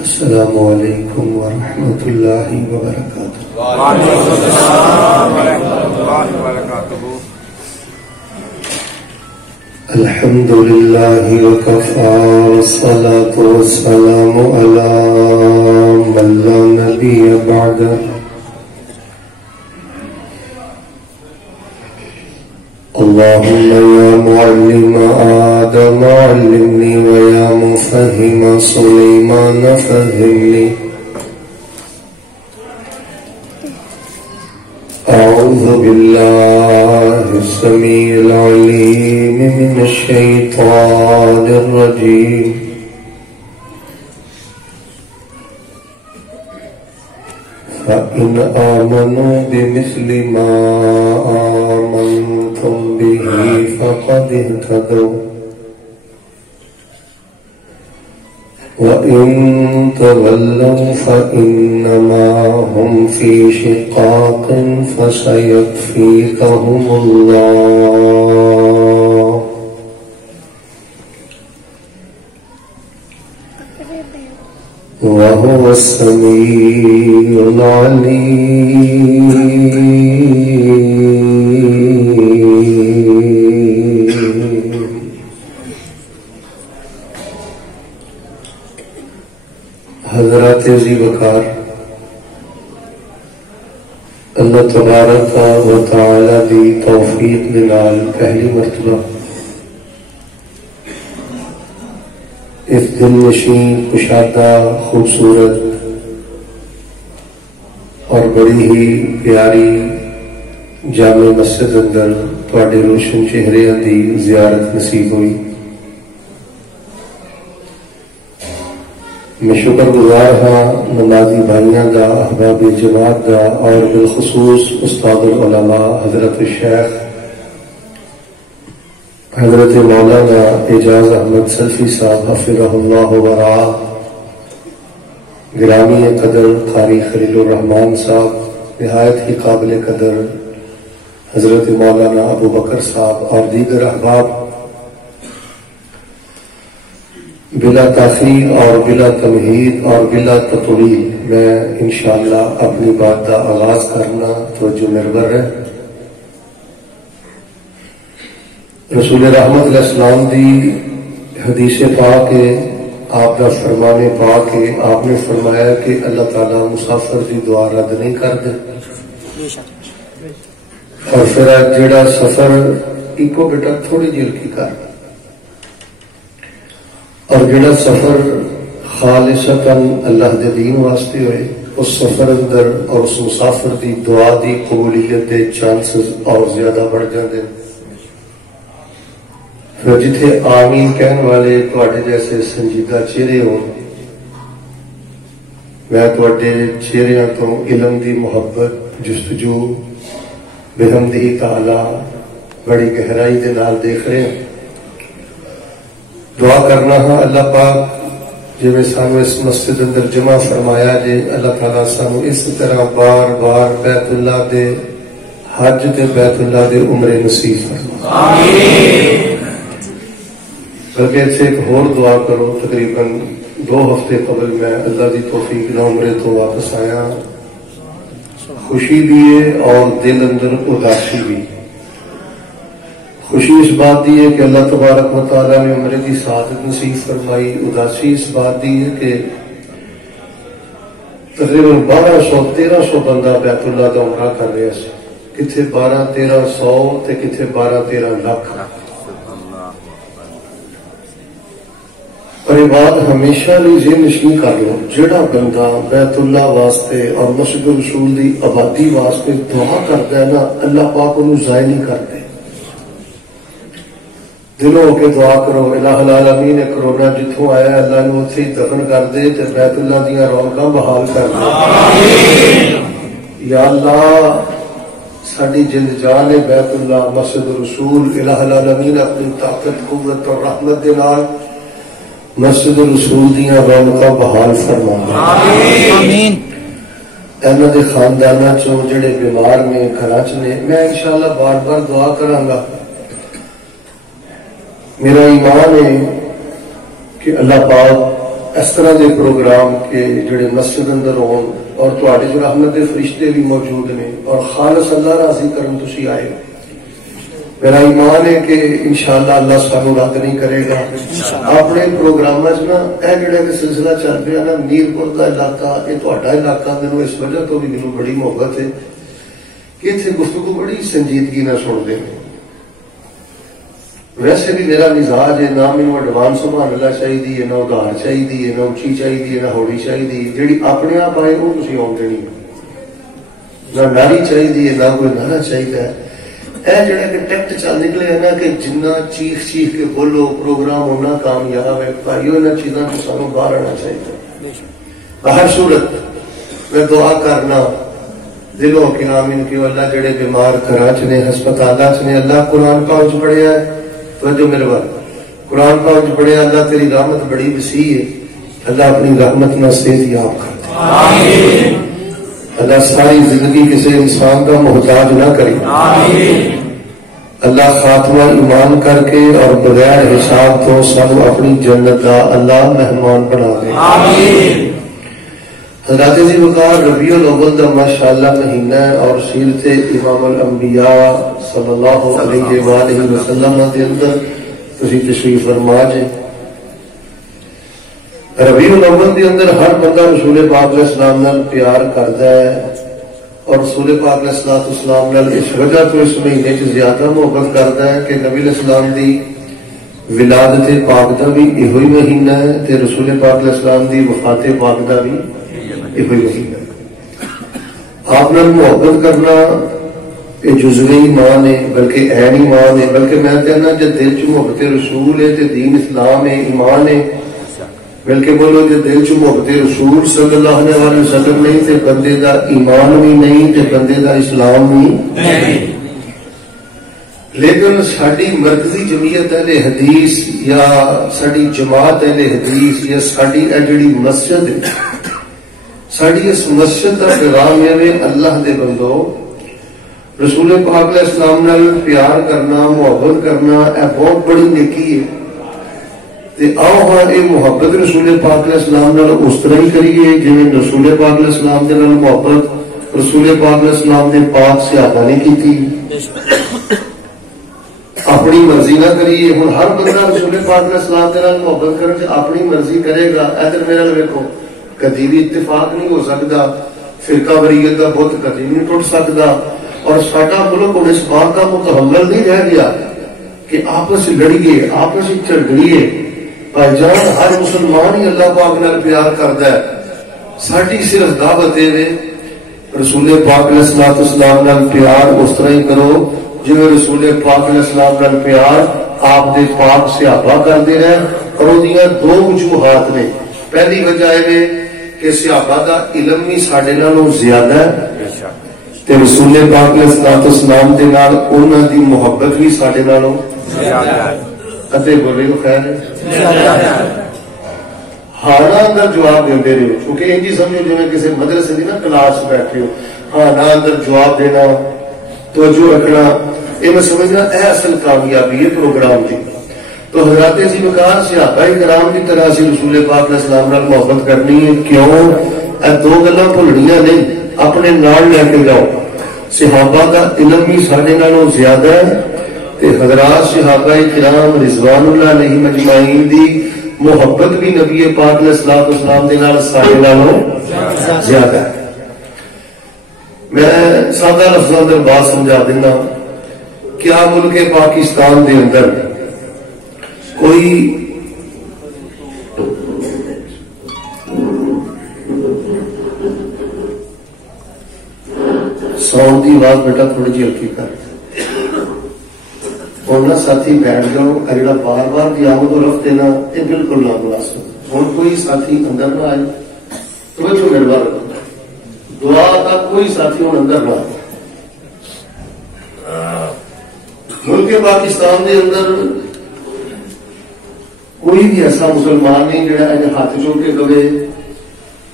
السلام علیکم ورحمۃ اللہ وبرکاتہ۔ وعلیکم السلام ورحمۃ اللہ وبرکاتہ۔ الحمد للہ وکفی والصلاة والسلام علی من لا نبی بعدہ۔ اللہم یا معلم آدم علمنی ویا مفہم سلیمان فہمنی۔ اعوذ باللہ السمیع العلیم من الشیطان الرجیم۔ فَإِنْ آمَنُوا بِمِثْلِ مَا آمَنْتُمْ بِهِ فَقَدِ اهْتَدَوْا وَإِنْ تَوَلَّوْا فَإِنَّمَا هُمْ فِي شِقَاقٍ فَسَيَكْفِيكَهُمُ اللَّهُ وَهُوَ السَّمِيعُ الْعَلِيمُ۔ حضرات ذی وقار، اللہ تبارک و تعالی دی توفیق دے نال پہلی مرتبہ اس دل نشین کشادہ خوبصورت اور بڑی ہی پیاری جامع مسجد اندر تواڈے روشن چہرے دی زیارت نصیب ہوئی۔ میں شکر گزار ہاں نمازی بھائیاں دا، احباب جماعت دا، اور بالخصوص استاد العلماء حضرت الشیخ حضرت مولانا اعجاز احمد سلفی صاحب حفظہ اللہ ورعاہ، گرامی قدر قاری خلیل الرحمان صاحب، نہایت ہی قابل قدر حضرت مولانا ابو بکر صاحب اور دیگر احباب، بلا تاخیر اور بلا تمہید اور بلا تطویل میں انشاءاللہ اپنی بات کا آغاز کرنا توجہ مرور ہے۔ رسول رحمت علیہ السلام دی حدیث پاک ہے، آپ کا فرمان پاک ہے، آپ نے فرمایا کہ اللہ تعالیٰ مسافر دی دعا رد نہیں کرتے، اور پھر جڑا سفر ایکو بیٹا تھوڑی جل کی کر، اور جڑا سفر خالصتاً اللہ دے دین واسطے ہوئے، اس سفر اندر اور اس مسافر دی دعا دی قبولیت دے چانسز اور زیادہ بڑھ جاتے ہیں۔ پھر جتھے آمین کہنے والے تواڈے جیسے سنجیدہ چہرے ہوں، میں تواڈے چہریاں تو علم دی محبت جستجو بحمدہ تعالی بڑی گہرائی دے نال دیکھ رہے ہیں۔ دعا کرنا ہاں اللہ پاک جی سانو اس مسجد اندر جمع فرمایا جے، اللہ تعالیٰ سانو اس طرح بار بار بیت اللہ دے حج تے بیت اللہ دے عمرے نصیب فرما۔ آمین۔ بلکہ سے ایک اور دعا کرو، تقریباً 2 ہفتے قبل میں اللہ دی توفیق نہ عمرے تو واپس آیا، خوشی بھی ہے اور دل اندر اداسی بھی۔ خوشی اس بات دی ہے کہ اللہ تبارک و تعالیٰ نے عمرے کی سعادت نصیب فرمائی، اداسی اس بات دی ہے کہ تقریباً 1200-1300 بندہ بیت اللہ کا عمرہ کر رہا سی، کتنے 12-1300 تے کتنے 12-13 لاکھ۔ اور یہ بات ہمیشہ نہیں ذہن نشین کر لو، جڑا بندہ بیت اللہ واسطے اور مسجد رسول دی آبادی واسطے دعا کرتا ہے نا، اللہ پاک انہوں ضائع نہیں کرتے۔ دلوں کے دعا کرو، الہ العالمین کرونا جتوں آیا اللہ نے اتھے ہی دفن کر دے تے بیت اللہ دیاں رونقاں بحال کر دے۔ یا اللہ ساڈی جند جان بیت اللہ مسجد رسول، الہ العالمین اپنی طاقت قوت اور رحمت دے نال مسجد رسول دیاں رونقاں بحال فرما۔ آمین۔ انہاں دے خانداناں چوں جڑے بیمار نے گھراں چ نے، میں انشاءاللہ بار بار دعا کراں گا۔ میرا ایمان ہے کہ اللہ پاک اس طرح کے پروگرام کے جڑے مسجد اندر ہون اور تواڈے جو رحمت کے فرشتے بھی موجود نے اور خالص اللہ راضی کرن تسی آئے ہو. میرا ایمان ہے کہ انشاءاللہ اللہ سانو رد نہیں کرے گا. اپنے پروگراماں نا اے جڑا کہ سلسلہ چل پیا نا میرپور کا علاقہ یہ تہاڈا علاقہ مینوں اس وجہ تو بھی مینوں بڑی محبت ہے کہ اتنے گفتگو بڑی سنجیدگی نہ سنتے ہیں. ویسے بھی میرا مزاج ہے نہ مینوں ایڈوانس سبحان اللہ چاہیے نہ ادھار چاہیے نہ اچھی چاہیے نہ ہوڑی چاہیے. جیڑی اپنے آپ آئے وہ تسی آؤندے نہیں. نہ ناری چاہیے نہ کوئی نعرہ چاہیے. اے جڑا کہ ٹیکٹ چل نکلے ہے نا کہ جنہ چیخ چیخ کے بولو پروگرام ہونا کامیاب ہے. بھائیو انہاں چیزاں تو سانو باہر آنا چاہیے. ہر صورت میں دعا کرنا دلوں کے آمین کہ اللہ جڑے بیمار گھراں چ نے ہسپتالاں چ نے اللہ قرآن پاک چ پڑھیا ہے. توجہ میرے بات قرآن پاک چ پڑھیا اللہ تیری رحمت بڑی وسیع ہے. اللہ اپنی رحمت نہ صحت یاب کر دے. آمین. اللہ ساری زندگی کسی انسان کا محتاج نہ کرے. آمین. اللہ خاتمہ ایمان کر کے اور بغیر حساب تو سب اپنی جنت کا اللہ مہمان بنا دے. آمین. حضرات جی وقار ربیع الاول کا ماشاءاللہ مہینہ ہے اور سیرت امام الانبیاء صلی اللہ علیہ وآلہ وسلم کے اندر تسی تشریف فرما جے. ربیع الاول کے اندر ہر بندہ رسول پاک علیہ السلام نال پیار کرتا ہے اور رسول پاک علیہ السلام نال اس وجہ تو اس مہینے چ زیادہ محبت کرتا ہے کہ نبی علیہ السلام دی ولادت پاک دا بھی یہ مہینہ ہے تے رسول پاک علیہ السلام دی وفات پاک دا بھی یہ مہینہ ہے. آپ نال محبت کرنا یہ جزوی ایمان ہے بلکہ عین ایمان ہے. بلکہ میں کہنا جب دل چ محبت رسول ہے تے دین اسلام ہے ایمان ہے. بلکہ بولو کہ دل چ محبت رسول صلی اللہ علیہ وسلم نہیں تے بندے دا ایمان بھی نہیں تے بندے دا اسلام بھی نہیں. لیکن ساری مرکزی جمعیت اہل حدیث یا ساری جماعت اہل حدیث یا ساری جڑی مسجد ہے ساری اس مسجد کا پیغام یہ اللہ دے بندو رسول پاک علیہ السلام نال پیار کرنا محبت کرنا اے بہت بڑی نیکی ہے. آؤ ہاں یہ محبت رسول پاک علیہ السلام نال اس طرح ہی کریے جی رسول پاک علیہ السلام کے نال محبت رسول پاک علیہ السلام نے پاک صحابہ نے کی. اپنی مرضی نہ کریے. ہوں ہر بندہ رسول پاک علیہ السلام کے نال محبت کرنے اپنی مرضی کرے گا. ادھر میرا ویکو کدی بھی اتفاق نہیں ہو سکتا. فرقہ وریت کا بت کدی نہیں ٹوٹ سکتا. اور ساڈا ملک ہوں اس بات کا متحمل نہیں رہ گیا کہ آپس لڑیے آپس جھگڑیے. بھائی جان ہر مسلمان ہی اللہ پاک نال پیار کرتا ہے. ساری صرف دعوت ہے رسول پاک علیہ السلام نال پیار اس طرح ہی کرو جی رسول پاک علیہ السلام نال پیار آپ دے پاک صحابہ کرتے رہے. اور وہ دو وجوہات نے. پہلی وجہ یہ کہ صحابہ دا علم بھی ساڈے نالوں زیادہ ہے تے رسول پاک علیہ السلام دے نال انہاں دی محبت بھی ساڈے نالوں زیادہ ہے. ادے بولے خیر ہاں اندر جواب دے رہے ہو کیونکہ ان سمجھو جی کسی مدرسے کی نا کلاس بیٹھے ہو ہاں نہ اندر جواب دینا توجہ رکھنا یہ میں سمجھنا اے اصل کامیابی ہے پروگرام کی. تو حضرات سی وقار صحابہ کرام کی طرح سے رسول پاک علیہ السلام نال محبت کرنی ہے. کیوں اے دو گلاں بھولنیاں نہیں اپنے نال لے کے جاؤ. صحابہ کا علم بھی ساڈے نالوں زیادہ ہے تے حضرات صحابہ کرام رضوان اللہ علیہم اجمعین دی محبت بھی نبی پاک علیہ السلام دے نال ساڈے نالوں زیادہ ہے. میں سادہ لفظاں اندر بات سمجھا دینا. کیا ملک پاکستان دے اندر کوئی ساؤنڈ کی آواز بیٹا تھوڑی جی ہلکی کر اور نہ ساتھی بیٹھ جاؤ. جڑا بار بار کی آمد و رفت دینا یہ بالکل نہ مناسب. ہوں کوئی ساتھی اندر نہ آئے توجہ میرے بار دعا کا کوئی ساتھی ہوں اندر نہ آئے. ملک پاکستان کے اندر کوئی بھی ایسا مسلمان نہیں جڑا ہاتھ چوک کے کہے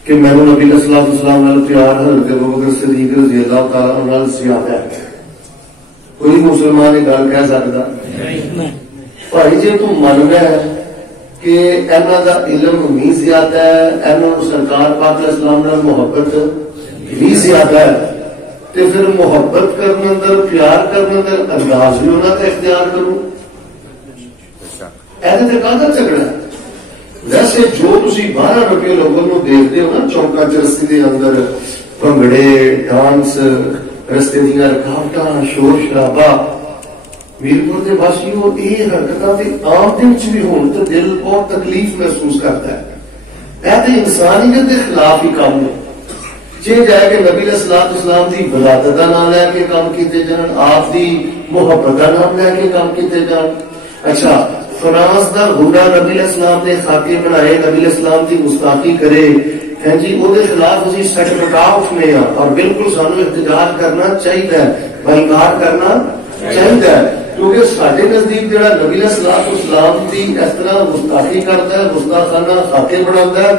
کہ میں نے نبی صلی اللہ علیہ وسلم پیار حضرت ابوبکر صدیق رضی اللہ تعالیٰ عنہ زیادہ ہے. کوئی مسلمان یہ گل کہہ سکتا؟ بھائی جی تم من گیا کہ انہاں دا علم بھی زیادہ ہے، انہاں سرکار پاک علیہ السلام نال محبت بھی زیادہ ہے، تے پھر محبت کرنے اندر پیار کرنے اندر انداز بھی انہاں کا اختیار کروں، ایسے تے کہاں جھگڑا ہے؟ ویسے جو تسی 12 ربیع الاول نو دیکھتے ہو نا چوکا چرسی دے اندر بھنگڑے ڈانس رستے دیا رکاوٹاں شور شرابا میرپور کے واسیوں یہ حرکت عام دن چ بھی ہون تو دل بہت تکلیف محسوس کرتا ہے، یہ تو انسانیت کے خلاف ہی کام ہے، جی جائے کہ نبی علیہ الصلوۃ والسلام کی ولادت کا نام لے کے کام کیتے جان، آپ کی محبت کا نام لے کے کام کیتے جان۔ اچھا فرانس کا گھوڑا نبی علیہ السلام نے خاکے بنائے، نبی علیہ السلام کی گستاخی کرے ہیں جی، وہ خلاف اسی سرٹیفکیٹ اٹھنے ہیں اور بالکل سانو احتجاج کرنا چاہیے، انکار کرنا چاہیے، کیونکہ سارے نزدیک جڑا نبی علیہ الصلوۃ والسلام کی اس طرح گستاخی کرتا ہے، گستاخانہ خاکے بناتا ہے،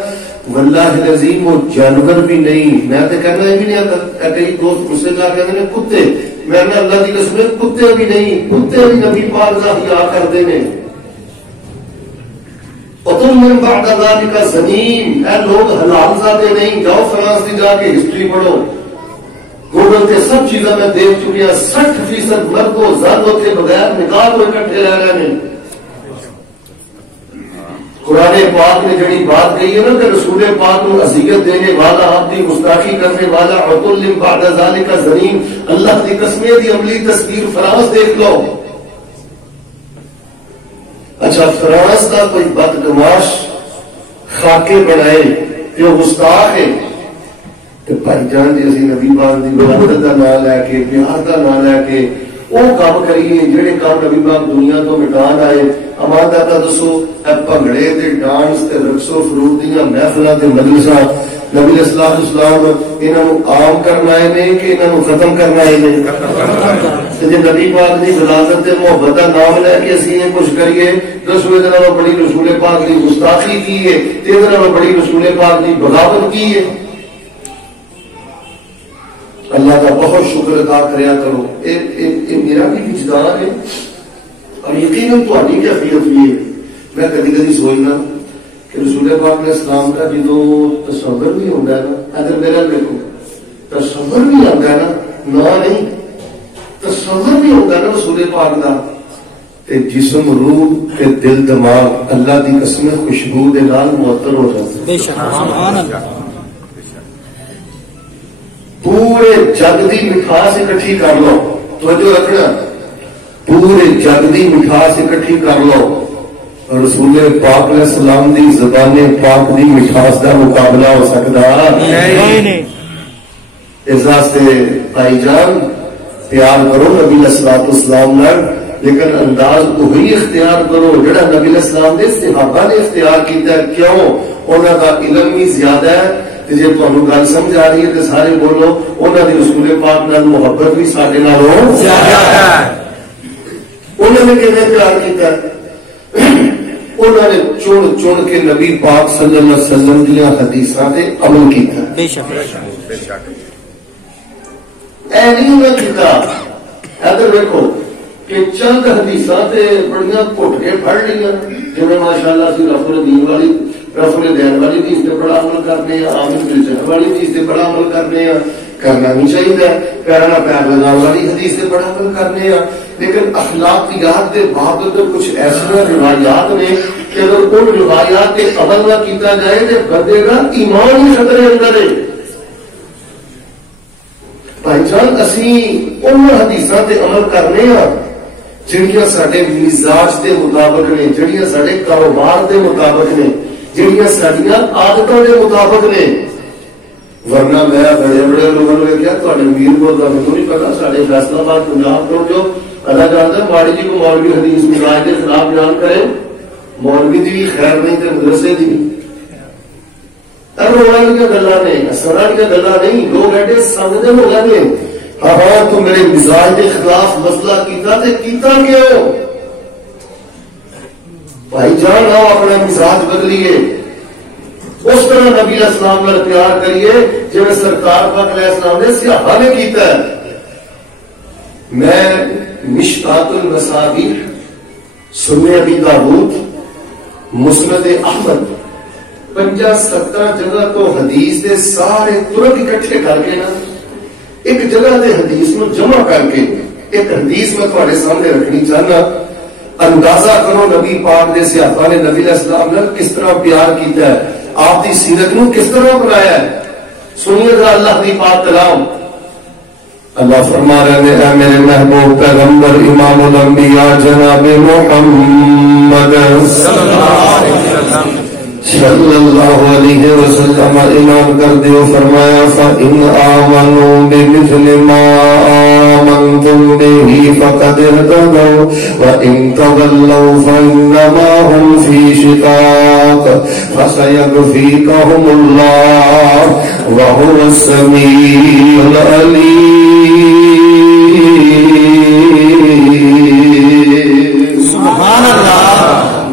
واللہ العظیم وہ جانور بھی نہیں، میں تو کہنا یہ بھی نہیں آتا، کئی دوست مجھ سے کہا کہتے ہیں کتے، میں نے اللہ کی قسم کتے بھی نہیں، کتے بھی نبی پاک کا حیا کرتے ہیں۔ وَتُمْ مِنْ بَعْدَ ذَلِكَ زَنِيمٌ، اے لوگ حلال زادے نہیں، جاؤ فرانس کی جا کے ہسٹری پڑھو، گوگل کے سب چیزیں میں دیکھ چکی ہیں، 60% مرد و زن کے بغیر نکاح کو اکٹھے رہ رہے ہیں۔ قرآن پاک نے جڑی بات کہی ہے نا کہ رسول پاک کو اذیت دینے والا، آپ کی گستاخی کرنے والا، عُتُلٍ بَعْدَ ذَلِكَ زَنِيمٌ، اللہ کی قسمیں دی عملی تصویر فرانس دیکھ لو۔ اچھا فرانس کا کوئی بدگماش خاکے بنائے جو گستاخ ہے تو بھائی جان جی اسی نبی پاک دی ولادت کا نام لے کے پیار کا نام لے کے وہ کام کریے جہے کام نبی پاک دنیا تو مٹان آئے۔ امان داتا دسو اے بھنگڑے تے ڈانس تے رقص و فروغ دیاں محفلاں تے مجلساں نبی علیہ الصلوۃ والسلام انہاں نوں عام کرنا ہے نے کہ انہاں نوں ختم کرنا ہے نے؟ جے نبی پاک دی ولادت تے محبت دا نام لے کے اسی یہ کچھ کریے، دسو اے نالوں بڑی رسول پاک دی گستاخی کی ہے تے اے نالوں بڑی رسول پاک دی بغاوت کی ہے۔ اللہ کا بہت شکر ادا کریا کرو، میرا بھی وجدان ہے اور یقیناً تہاڈی کیفیت بھی ہے۔ میں کدی کدی سوچنا کہ رسول پاک علیہ السلام کا جدو تصور بھی ہوتا ہے نا، اگر میرا دیکھو تصور بھی آتا ہے نا نہیں تصور بھی ہوتا ہے نا رسول پاک کا، تے جسم روح تے دل دماغ اللہ کی قسم خوشبو دے نال معطر ہو جاتا ہے۔ پورے جگ دی مٹھاس اکٹھی کر لو، توجہ رکھنا، پورے جگ دی مٹھاس اکٹھی کر لو، رسول پاک علیہ السلام دی زبان پاک دی مٹھاس دا مقابلہ ہو سکتا نہیں۔ اس واسطے بھائی جان پیار کرو نبی علیہ الصلوۃ والسلام نال، لیکن انداز وہی اختیار کرو جڑا نبی علیہ السلام دے صحابہ نے اختیار کیتا ہے۔ کیوں؟ انہاں دا علم بھی زیادہ ہے، جی تمہیں گل سمجھ آ رہی ہے تو سارے بولو انہوں نے رسول پاک نال محبت بھی سارے نالوں زیادہ ہے۔ انہوں نے کیسے پیار کیتا ہے؟ انہوں نے چن چن کے نبی پاک صلی اللہ علیہ وسلم دیا حدیثاں تے عمل کیتا ہے۔ بے شک اے نہیں انہوں نے کیتا، ادھر دیکھو کہ چند حدیثاں تے بڑیاں گھٹ کے پڑھ لیاں، جنہیں ماشاءاللہ سی رفع الدین والی رفع دین والی چیز سے بڑا عمل کرنے ہیں، عامر الجن والی چیز سے بڑا عمل کرنے ہیں، کرنا نہیں چاہیے، پیرنا پیر لگانے والی حدیث سے بڑا عمل کرنے ہیں، لیکن اخلاقیات کے بابت کچھ ایسا روایات نے کہ اگر ان روایات کے عمل نہ کیتا جائے تو بندے کا ایمان ہی خطرے اندر ہے۔ بھائی جان اسی ان حدیثاں تے عمل کرنے ہیں جڑیاں ساڈے مزاج دے مطابق نے، جڑیاں ساڈے کاروبار دے مطابق نے، جڑیاں ساڈیاں عادتوں کے مطابق نے، ورنہ میں بڑے بڑے لوگوں نے کیا تھوڑے میر کو نہیں پتا، سارے فیصلہ آباد پنجاب کو جو اللہ جانتا ہے ماڑی جی کو مولوی حدیث مزاج کے خلاف بیان کرے، مولوی دی بھی خیر نہیں تے مدرسے دی بھی روڑا کی گلا نے، سڑا کی گلا نہیں، لوگ ایڈے سمجھتے ہو گئے ہاں تو میرے مزاج کے خلاف مسئلہ کیتا تے کیتا کیوں؟ بھائی جان آؤ اپنا مزاج بدلیے، اس طرح نبی علیہ السلام کا پیار کریے جی سرکار پاک علیہ السلام نے صحابہ نے کیتا ہے۔ میں مشکات المصابیح سنن ابی داؤد مسند احمد 50-70 جگہ تو حدیث دے سارے ترک اکٹھے کر کے نا ایک جگہ دے حدیث میں جمع کر کے ایک حدیث میں تھوڑے سامنے رکھنی چاہنا. اندازہ کرو نبی پاک دے صحابہ نے نبی علیہ السلام نے کس طرح پیار کیتا ہے, آپ دی سیرت نو کس طرح بنایا ہے. سنیے گا اللہ دی پاک کلام. اللہ فرما رہے ہیں, اے میرے محبوب پیغمبر امام الانبیاء جناب محمد صلی اللہ علیہ وسلم ایمان کر دیو. فرمایا فَإِنْ آمَنُوا بِمِثْلِ مَا آمَنْتُمْ بِهِ فَقَدِ اهْتَدَوْا وَإِنْ تَوَلَّوْا فَإِنَّمَا هُمْ فِي شِقَاقٍ فَسَيَكْفِيكَهُمُ اللَّهُ وَهُوَ السَّمِيعُ الْعَلِيمُ. سبحان اللہ.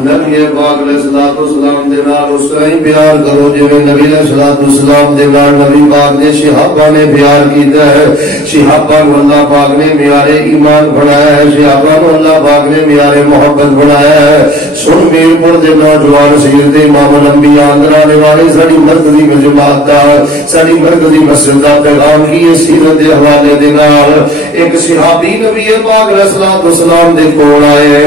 نبی پاک علیہ الصلوۃ والسلام دے نال اس طرح ہی پیار کرو جویں نبی علیہ الصلوۃ والسلام دے نال نبی پاک نے صحابہ نے پیار کیتا ہے. صحابہ کو اللہ پاک نے معیار ایمان بنایا ہے, صحابہ کو اللہ پاک نے معیار محبت بنایا ہے. سن میر پور دے نوجوان سید امام الانبیاء اندرانے والے ساری مرکزی جماعت دا ساری مرکزی مسجد دا پیغام کی سیرت دے حوالے دے نال ایک صحابی نبی پاک علیہ الصلوۃ والسلام دے کول آئے.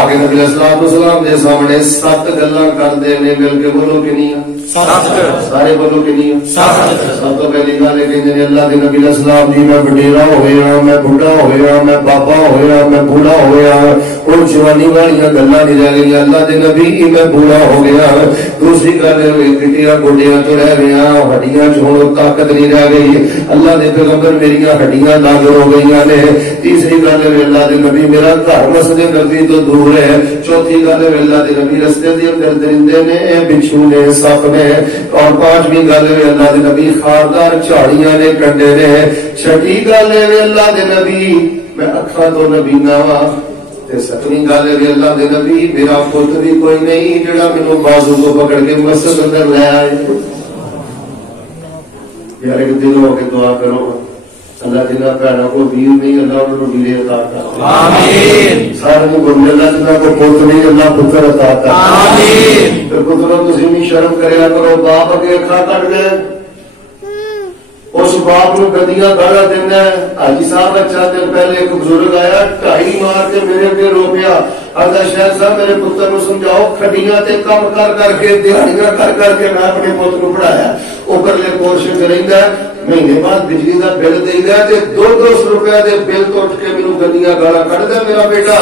آگے نبی علیہ الصلوۃ والسلام دے سامنے 7 گلاں کردے نے. مل کے بولو کنیاں 7. سارے بولو کنیاں 7. سب تو پہلی گل ہے کہ اللہ دے نبی علیہ السلام دی میں وڈیرا ہویا, میں بڈھا ہویا, میں بابا ہویا, میں بوڑھا ہویا, کوئی جوانی والی گلاں نہیں رہ گئی. اللہ دے نبی میں بوڑھا ہو گیا. دوسری گل گٹیاں گڈیاں تو رہ گیا, ہڈیاں چھوڑ طاقت نہیں رہ گئی. اللہ دے پیغمبر میری ہڈیاں لاغر ہو گئی نے. تیسری گل اللہ دے نبی میرا گھر مسجد نبی تو دور ہے. چوتھی گل اللہ دے نبی رستے دے اندر درندے نے, بچھو نے, سپ نے. اور پانچویں گل اللہ دے نبی خاردار جھاڑیاں نے, کنڈے نے. چھٹی گل اللہ دے نبی میں اکھاں تو نبی نہ وا. ستویں گل ہے اللہ دے نبی میرا پتر بھی کوئی نہیں جڑا مینوں بازو کو پکڑ کے مسجد اندر لے آئے. یار ایک دل ہو کے دعا کرو, اللہ جنہ بھੈਣਾਂ کو ویر نہیں اللہ انہوں کو ویرے عطا کر. آمین. سارے بندے اللہ جنہ کو پتر نہیں اللہ پتر عطا کر. آمین. پھر پتروں تسی بھی شرم کریا کرو. باپ اگے اکھاں کٹ گئے, اس باپ کو گدیاں گالا دینا ہے. حاجی صاحب اچھا دن پہلے ایک بزرگ آیا, ٹائی مار کے میرے اگے رو پیا. آدھا شہر صاحب میرے پتر کو سمجھاؤ, کھڈیاں تے کام کر کر کے دیہڑیاں کر کر کے میں اپنے پوت کو پڑھایا. اوپرلے پورشن میں رہندا ہے, مہینے بعد بجلی کا بل دے گا تے 200 روپے دے بل تو اٹھ کے میرے گدیاں گالا کٹ دے میرا بیٹا.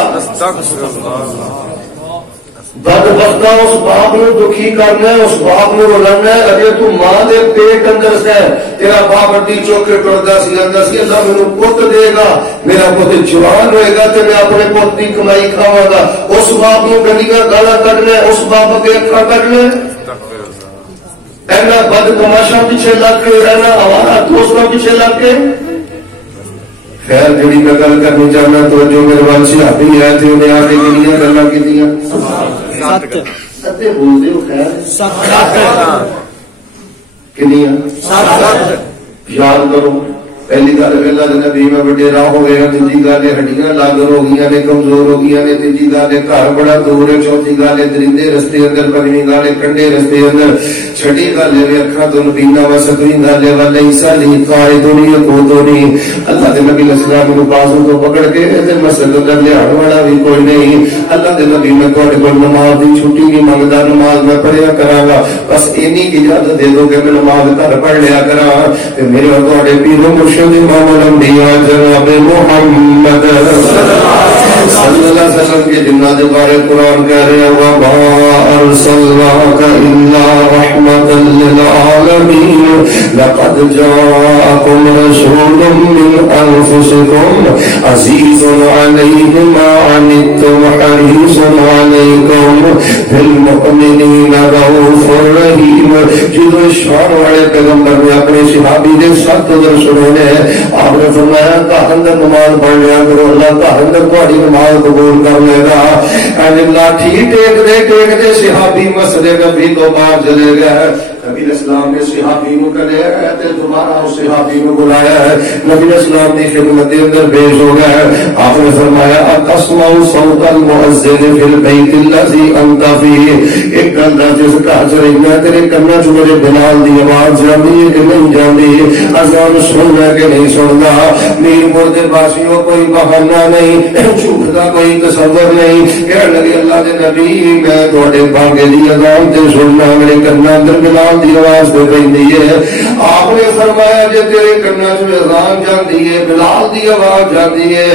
بدبختہ اس باپ نو دکھی کرنا ہے, اس باپ نو رلانا ہے. اجے تو ماں دے پیٹ اندر سے تیرا باپ اڈی چوکے ٹردا سی, آندا سی اللہ مینوں پت دے گا, میرا پت جوان ہوئے گا تے میں اپنے پت دی کمائی کھاواں گا. اس باپ نو گدیاں گالا کڈنا ہے, اس باپ اگے اکھاں کڈنا ہے. اینا بد تماشا پیچھے لگ کے, اینا آوارہ دوستوں پیچھے لگ کے. خیر جڑی میں گل کرنی چاہنا تو جو میرے وال صحابی ہے تے انہیں آ کے کنیاں گلاں کیتیاں 7 اتے بول دے خیر 7 کنیاں 7 یاد کرو. پہلی گل اللہ دے نبی میں وڈیرا ہو گیا. دوسری گل ہڈیاں لاغر ہو گئی نے, کمزور ہو گئی نے. تیجی گل گھر بڑا دور ہے. چوتھی گل درندے رستے اندر. پنجویں گل کنڈے رستے اندر. چھٹی گل ہے اکھاں تو نبینا وا. ستویں گل ہے ولیسا لی قائدنی قوتنی. اللہ دے نبی السلام کو بازو کو پکڑ کے تے مسجد اندر لہاڑ والا بھی کوئی نہیں. اللہ دے نبی میں تواڈے کول نماز دی چھٹی نہیں منگدا, نماز میں پڑھیا کراں گا, بس اینی اجازت دے دو کہ میں نماز گھر پڑھ لیا کراں. تے میرے اور تواڈے پیر مرشد امام الانبیاء جناب محمد صلی اللہ علیہ وسلم کے جنات بارے قرآن کہہ رہے ہیں وَمَا أَرْسَلْنَاكَ إِلَّا رَحْمَةً لِلْعَالَمِينَ لَقَدْ جَاءَكُمْ رَسُولٌ مِّنْ أَنفُسِكُمْ عَزِيزٌ عَلَيْهِ مَا عَنِتُّمْ حَرِيصٌ عَلَيْكُمْ بِالْمُؤْمِنِينَ رَءُوفٌ رَحِيمٌ. جدو شان والے پیغمبر نے اپنے صحابی دے 7 در سنے نے, آپ نے فرمایا گھر اندر نماز پڑھ لیا کرو, اللہ گھر اندر تہاڈی نماز قبول کر لے گا. لاٹھی ٹیک دے صحابی مسجد نبی تو باہر چلے گئے. نبی اسلام نے صحابی نو کہا ہے تے دوبارہ اس صحابی نو بلایا ہے، نبی اسلام کی خدمت کے اندر پیش ہو گیا ہے. آپ نے فرمایا تسمع صوت المؤذن فی البیت الذی انت فیہ، ایک گل دا جس گھر چ رہنا تیرے کنا چ میرے بلال دی آواز جاندی ہے کہ نہیں جاندی، اذان سننا کہ نہیں سننا. میرپور دے باسیوں کوئی بہانہ نہیں، جھوٹ دا کوئی تصور نہیں. کہنے لگے اللہ دے نبی میں تواڈے بانگے دی اذان تے سننا، میرے کنا اندر بلال دی آواز تے پیندی ہے. آپ نے فرمایا جے تیرے کنا چ اذان جاندی ہے، بلال دی آواز جاندی ہے،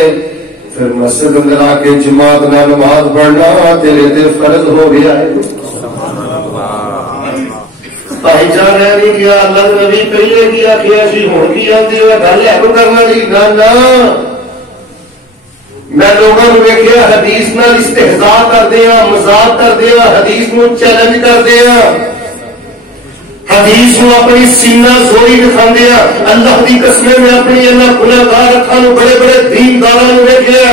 پھر مسجد اندر آ کے جماعت نہ نماز پڑھنا تیرے تے فرض ہو گیا ہے. بھائی جان نہیں کیا اللہ نبی پہلے کیا سی ہوں کی آتی ہے گل ہے کرنا نہیں گانا. میں لوگوں نے ویکیا حدیث نال استہزاء کرتے ہیں، مذاق کرتے ہیں، حدیث نو چیلنج کرتے ہیں، حدیث نو اپنی سینہ زوری دکھاندے ہیں. اللہ دی قسم میں اپنی اللہ گناہگار اکھاں نو بڑے بڑے دینداراں نو ویکھیا،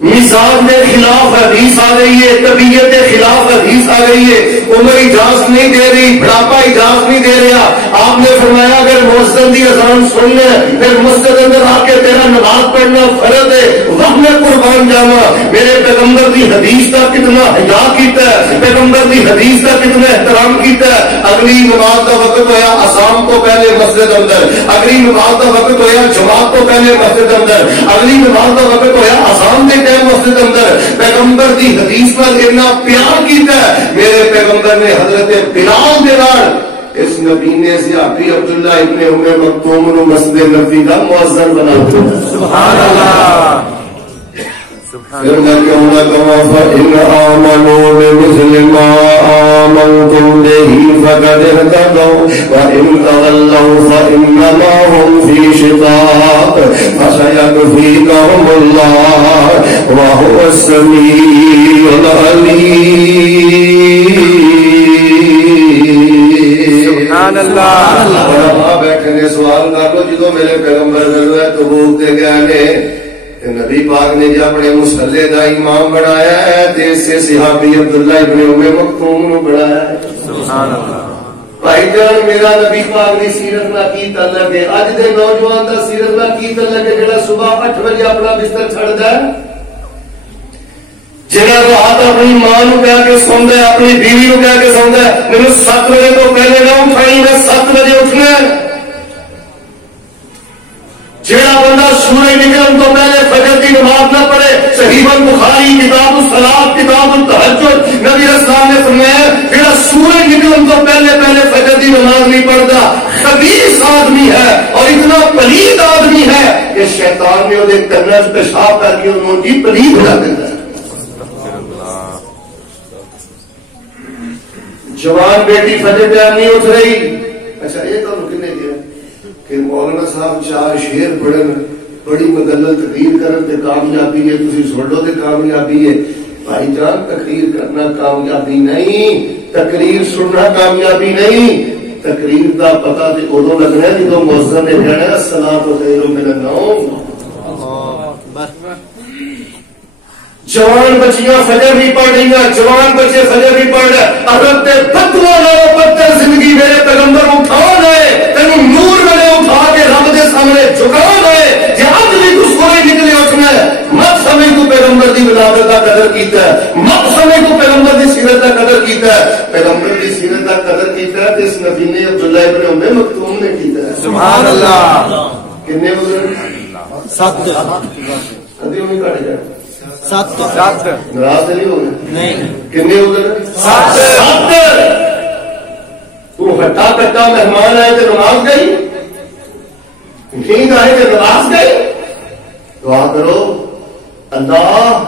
مزاج کے خلاف حدیث آ رہی ہے، طبیعت کے خلاف حدیث آ رہی ہے، عمر اجازت نہیں دے رہی، بڑھاپا اجازت نہیں دے رہا. آپ نے فرمایا اگر مؤذن دی اذان سن لے پھر مسجد اندر آ کے تیرا نماز پڑھنا فرض ہے. وقت میں قربان جاوا میرے پیغمبر دی حدیث کا کتنا حیا کیتا ہے، پیغمبر دی حدیث کا کتنا احترام کیتا ہے. اگلی نماز کا وقت ہویا اذان کو پہلے مسجد اندر، اگلی نماز کا وقت ہویا جماعت کو پہلے مسجد اندر، اگلی نماز کا وقت ہویا اذان دے مسجد اندر. پیغمبر دی حدیث پر اتنا پیار کیتا ہے. میرے پیغمبر نے حضرت بلال دے نال اس نبی نے صحابی عبداللہ ابن ام مکتوم نو مسجد نبوی کا مؤذن بنا دیا. سبحان اللہ. پھر میں کہوں گا فإن آمنوا بمثل ما آمنتم به فقد اهتدوا وإن تولوا فإنما هم في شقاق فسيكفيكهم الله وهو السميع العليم. سبحان اللہ. بیٹھے نے سوال کر لو جدو میرے پیغمبر غزوہ تبوک تے گئے نے نبی پاک نے جو اپنے مسلح دا امام بنایا ہے تے سے صحابی عبداللہ ابن ام مکتوم نو بنایا ہے. سبحان اللہ. بھائی جان میرا نبی پاک دی سیرت نال کی تعلق ہے؟ اج دے نوجوان دا سیرت نال کی تعلق ہے جڑا صبح 8 بجے اپنا بستر چھڑدا ہے، جڑا رات اپنی ماں نو کہہ کے سوندا ہے، اپنی بیوی نو کہہ کے سوندا ہے مینوں 7 بجے تو پہلے نہ اٹھائی، میں 7 بجے اٹھنا ہے. جڑا بندہ سورج نکلن تو پہلے فجر کی نماز نہ پڑھے، صحیح البخاری کتاب الصلاۃ کتاب التہجد نبی اسلام نے فرمایا جڑا سورج نکلن تو پہلے فجر کی نماز نہیں پڑھتا خبیث آدمی ہے اور اتنا پلید آدمی ہے کہ شیطان نے وہ کنا سے پیشاب کر کے انہوں کی پلید بنا دیتا ہے. جوان بیٹی فجر ٹائم نہیں اٹھ رہی. اچھا یہ تو کن نے دیا کہ مولانا صاحب 4 شعر پڑھن بڑی مدلل تقریر کرن تے کامیابی ہے، تسی سن لو تے کامیابی ہے. بھائی جان تقریر کرنا کامیابی نہیں، تقریر سننا کامیابی نہیں. تقریر دا پتہ تے ادو لگنا ہے جدو مؤذن نے کہنا الصلاۃ خیر من النوم. جوان بچیاں فجر بھی پڑھ رہی ہیں، جوان بچے فجر بھی پڑھ رہے. حضرت فتوی نالوں بدتر زندگی میرے پیغمبر اٹھا گئے، تینوں نور میں اٹھا کے رب دے سامنے جھکا گئے. جے اج بھی تو سورج نکلے اٹھنا ہے مت سمجھ تو پیغمبر دی ولادت کا قدر کیتا ہے، مت سمجھ تو پیغمبر دی سیرت کا قدر کیتا ہے. پیغمبر دی سیرت کا قدر کیتا ہے تے اس نبی نے عبداللہ ابن ام مکتوم نے کیتا ہے. سبحان اللہ. کتنے گزرے؟ 7. ادھی میں کٹ جائے 7 ناراض نہیں ہو گئے؟ نہیں. کتنے ہو گئے؟ 7. تو ہٹا کٹا مہمان آئے تو نماز گئی، نیند آئے تو نماز گئی. دعا کرو اللہ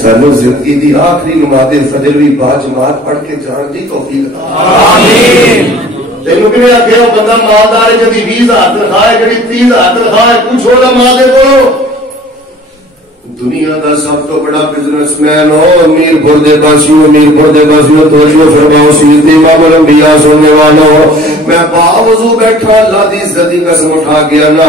سانو زندگی دی آخری نماز فجر بھی با جماعت پڑھ کے جان دی توفیق عطا. آمین. تینوں کیویں آکھیا بندہ مالدار ہے جدی 20,000 تنخواہ ہے جڑی 30,000 تنخواہ ہے کچھ ہونا ماں دے کولو. دنیا کا سب تو بڑا بزنس مین ہو میرپور دے باسیوں توجہ فرماؤ. سیدھ امام الانبیاء سننے والوں میں باوضو بیٹھا اللہ دی عزت دی قسم اٹھا گیا نا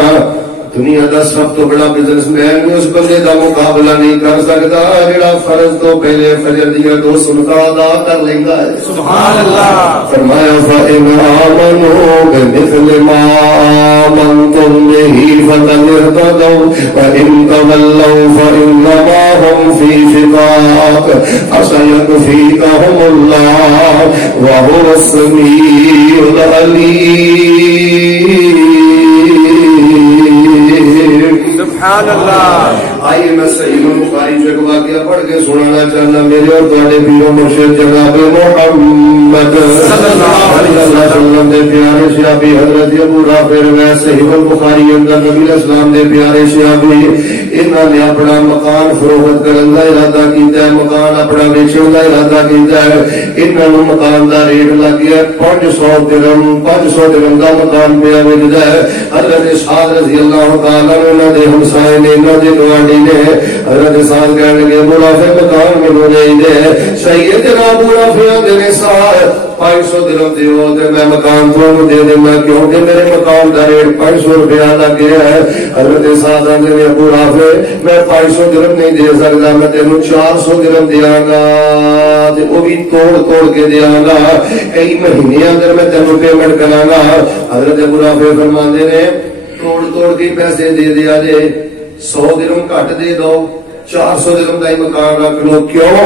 دنیا کا سب تو بڑا بزنس مین بھی اس بندے کا مقابلہ نہیں کر سکتا جڑا فرض تو پہلے فجر دیا 2 سنتا ادا کر لینا ہے. سبحان اللہ. فرمایا فَإِنْ آمَنُوا بِمِثْلِ مَا آمَنْتُمْ بِهِ فَقَدِ اهْتَدَوْا وَإِنْ تَوَلَّوْا فَإِنَّمَا هُمْ فِي شِقَاقٍ فَسَيَكْفِيكَهُمُ اللَّهُ وَهُوَ السَّمِيعُ الْعَلِيمُ. سبحان اللہ. آئیے میں صحیح بخاری جو ایک واقعہ پڑھ کے سنانا چاہنا میرے اور تھوڑے پیرو مرشد جناب محمد صلی اللہ علیہ وسلم دے پیارے صحابی حضرت ابو رافع روایت صحیح بخاری اندر نبی اسلام دے پیارے صحابی انہاں نے اپنا مکان فروخت کرن دا ارادہ کیتا ہے, مکان اپنا بیچن دا ارادہ کیتا ہے. انہاں نوں مکان دا ریٹ لگ گیا 500 درہم دا مکان پیا وکدا ہے. حضرت سعد رضی اللہ تعالی عنہ دے ہمسائے نے انہاں دے گوانڈی نے حضرت سعد کہنے لگے منافع مکان ملو نہیں دے. سید جناب منافع دے سعد 500 درہم دیو تے میں مکان تھانوں دے دینا کیونکہ میرے مکان دا ریٹ 500 روپیہ لگ گیا ہے. حضرت سعد نے ابو رافع میں 500 درہم نہیں دے سکتا, میں تینوں 400 درہم دیاں گا تے وہ بھی توڑ کے دیاں گا, کئی مہینے اندر میں تینوں پیمنٹ کراں گا. حضرت ابو رافع فرماندے نے توڑ کے پیسے دے دیا جے, 100 درہم کٹ دے دو, 400 درہم کا ہی مکان رکھ لو. کیوں؟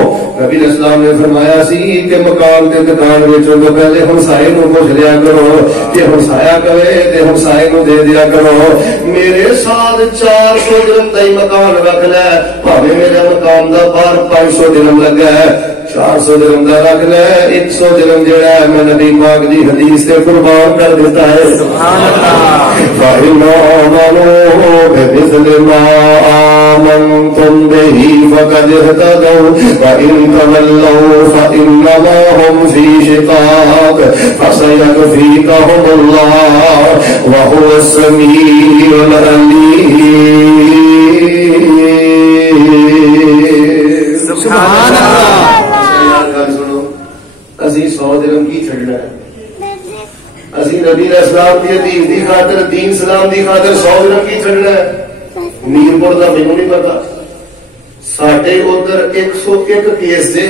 نبی اسلام نے فرمایا سی کہ مکان کے دکان بیچن تو پہلے ہمسائے نو پوچھ لیا کرو, کہ ہمسایا کہے تے ہمسائے نو دے دیا کرو. میرے ساتھ 400 درہم کا ہی مکان رکھ لے, بھاوے میرے مکان دا باہر 500 درہم لگا ہے, 400 درہم دا رکھ لے, 100 درہم جڑا ہے میں نبی پاک دی حدیث سے قربان کر دیتا ہے. سبحان اللہ. فَإِنْ آمَنُوا بِمِثْلِ مَا آمَنْتُمْ بِهِ فَقَدِ اهْتَدَوْا وَإِنْ تَوَلَّوْا فَإِنَّمَا هُمْ فِي شِقَاقٍ فَسَيَكْفِيكَهُمُ اللَّهُ وَهُوَ السَّمِيعُ الْعَلِيمُ. سبحان اللہ. اسی 100 درہم کی چھڑنا ہے, اسی نبی اسلام کی حدیث دی خاطر دین اسلام دی خاطر 100 درہم کی چھڑنا ہے. میرپور کا مینوں نہیں پتا, ساڈے ادھر 101 کیس سے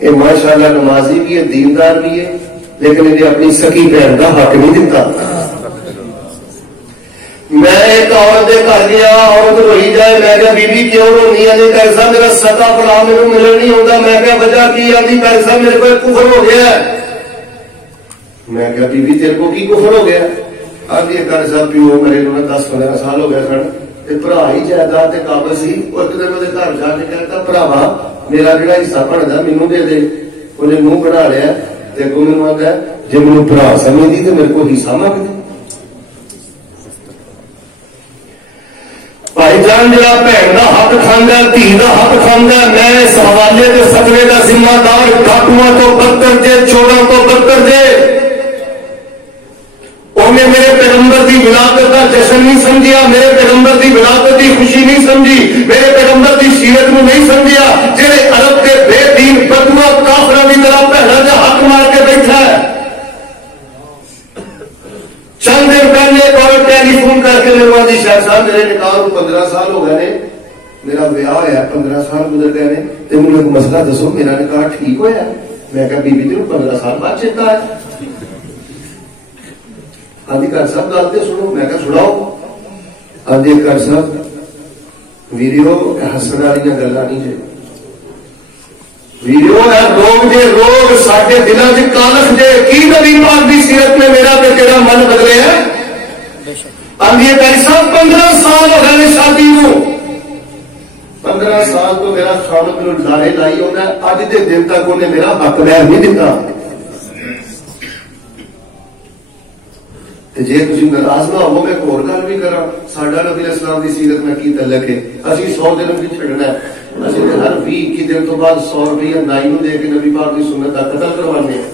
یہ ماشاءاللہ نمازی بھی ہے, دیندار بھی ہے, لیکن انہیں اپنی سکی بہن کا حق نہیں دیتا. میں ایک عورت دے گھر گیا, عورت روئی جائے, میں کہا بی بی کیوں رونی ہے؟ کیسا میرا سکا پڑا میرے ملے نہیں ہوتا. میں کہا وجہ کی آتی؟ کیسا میرے کو کفر ہو گیا ہے. میں کہا بی بی تیرے کو کی کفر ہو گیا؟ آدھی گھر صاحب پیو میرے 10-15 سال ہو گیا سن, برا ہی جائیداد کے قابل سی. وہ ایک دن میرے گھر جا کے کہتا بھراوا میرا جڑا حصہ بنتا مینوں دے دے. انہیں منہ بنا لیا تے اگوں مینوں آندا جے مینوں بھرا سمجھدی تے میرے کو حصہ منگ دے. بھائی جان جڑا بھن کا حق کھاندا, دھی کا حق کھاندا, میں اس حوالے تے فتوی کا ذمہ دار ڈاکواں تو بدتر جے, چوراں تو بدتر جے. انہیں میرے پیغمبر کی ولادت کا جشن نہیں سمجھیا, میرے پیغمبر کی ولادت کی خوشی نہیں سمجھی, میرے پیغمبر کی سیرت کو نہیں سمجھیا. جہے عرب کے بے دین بدوا کافروں کی طرح پہلا جا حق مار کے بیٹھا ہے. چند دن پہلے اور ٹیلی فون کر کے میرے وادی شاہ صاحب میرے نکاح کو 15 سال ہو گئے نے, میرا بیاہ ہوا 15 سال گزر گئے نے, تو مجھے ایک مسئلہ دسو میرا نکاح ٹھیک ہوا ہے؟ میں کہا بی بی تین 15 سال بعد چیتا ہے. آدھی گھر صاحب گلتے سنو. میں کہا سناؤ. آدھی گھر صاحب ویڈیو ہسن والی گلا نہیں جی, ویڈیو ہے روگ جے, روگ ساڈے دلوں چ کالخ جے. کی نبی پاک دی سیرت میں میرا تے تیرا من بدلے ہے؟ آدھی گھر صاحب 15 سال ہو گئے شادی نو, 15 سال تو میرا خامد نو لارے لائی ہونا ہے, اج دے دن تک انہیں میرا حق لے نہیں دیتا. جی تھی ناراض نہ ہو, میں ایک اور گل بھی کرا. ساڈا نبی اسلام کی سیرت میں کی تعلق ہے, اسی 100 درہم کی چھڑنا ہے. اسی ہر 20 دن تو بعد 100 روپیہ نائی نو دے کے نبی پاک کی سنت کا قتل کروانے ہیں.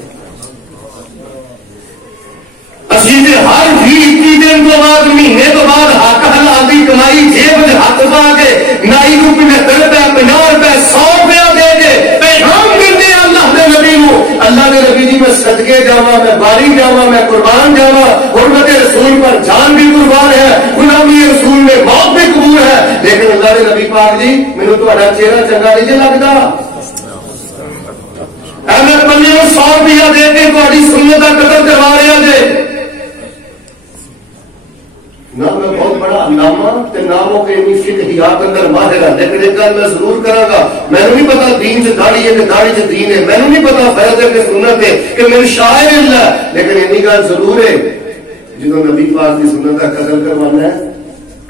اسی ہر 20 دن تو بعد, مہینے تو بعد حق حلال کی کمائی جیب میں ہاتھ پا کے نائی کو 75 روپے 50 روپے 100 روپیہ دے کے پیغام کرتے ہیں اللہ کے نبی کو. اللہ کے نبی جی میں صدقے جاواں، میں باری جاواں، میں قربان جاواں، حرمت رسول پر جان بھی قربان ہے، غلامی رسول میں موت بھی قبول ہے، لیکن اللہ کے نبی پاک جی مینوں تہاڈا چہرہ چنگا نہیں جے لگدا، میں پلے 100 روپیہ دے کے تہاڈی سنت کا قتل کروا رہا جے، نہ میں بہت بڑا علامہ تے ناموں کے فقہیات اندر ماہر ہے، لیکن ایک گل میں ضرور کراں گا، مینوں نہیں پتا دین سے داڑھی ہے کہ داڑھی سے دین ہے، مینوں نہیں پتا فیض ہے کہ سنت ہے کہ میرے شاعر اللہ، لیکن اتنی گل ضرور ہے جدوں نبی پاک کی سنت کا قتل کروانا ہے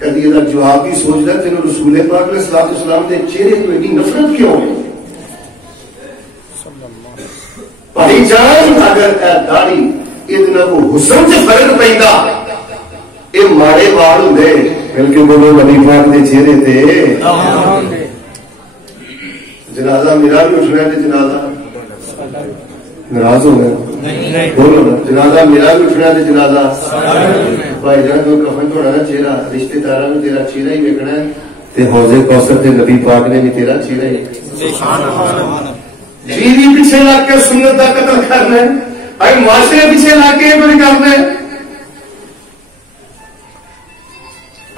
کدی یہ جواب بھی سوچ رہا تینوں رسول پاک علیہ الصلوۃ والسلام کے چہرے تو اتنی نفرت کیوں ہے؟ بھائی جان اگر اے داڑھی اتنا کو حسن سے فرق پیندا یہ ماڑے وال ہوں بلکہ بولو نبی پاک کے چہرے تے جنازہ میرا بھی اٹھنا ہے، جنازہ ناراض ہو گیا بولو نا، جنازہ میرا بھی اٹھنا ہے، جنازہ بھائی جان کو کفن دھونا نا چہرہ، رشتے داراں نے تیرا چہرہ ہی ویکھنا ہے تے حوض کوثر تے نبی پاک نے بھی تیرا چہرہ ہی، بیوی پیچھے لگ کے سنت کا قتل کرنا ہے، اے معاشرے پیچھے لگ کے کوئی کرنا ہے،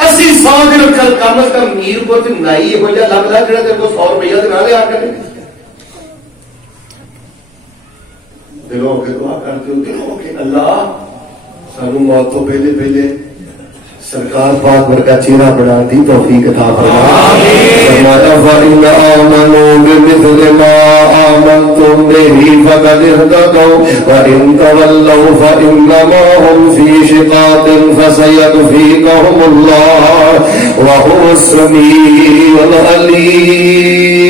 80-100 دن چل کم از کم میر کو نائی ہو جا لگتا جڑا تیرے کو 100 روپیہ دے نہ لے آ کے دلوں کے دعا کرتے ہو دلوں کہ اللہ سانو موت تو پہلے پہلے سرکار پاک ورگا چہرہ بنا دی توفیق عطا فرما، فرمایا فإن آمنوا بمثل ما آمنتم به فقد اهتدوا وإن تولوا فإنما هم في شقاق فسيكفيكهم الله وهو السميع العليم۔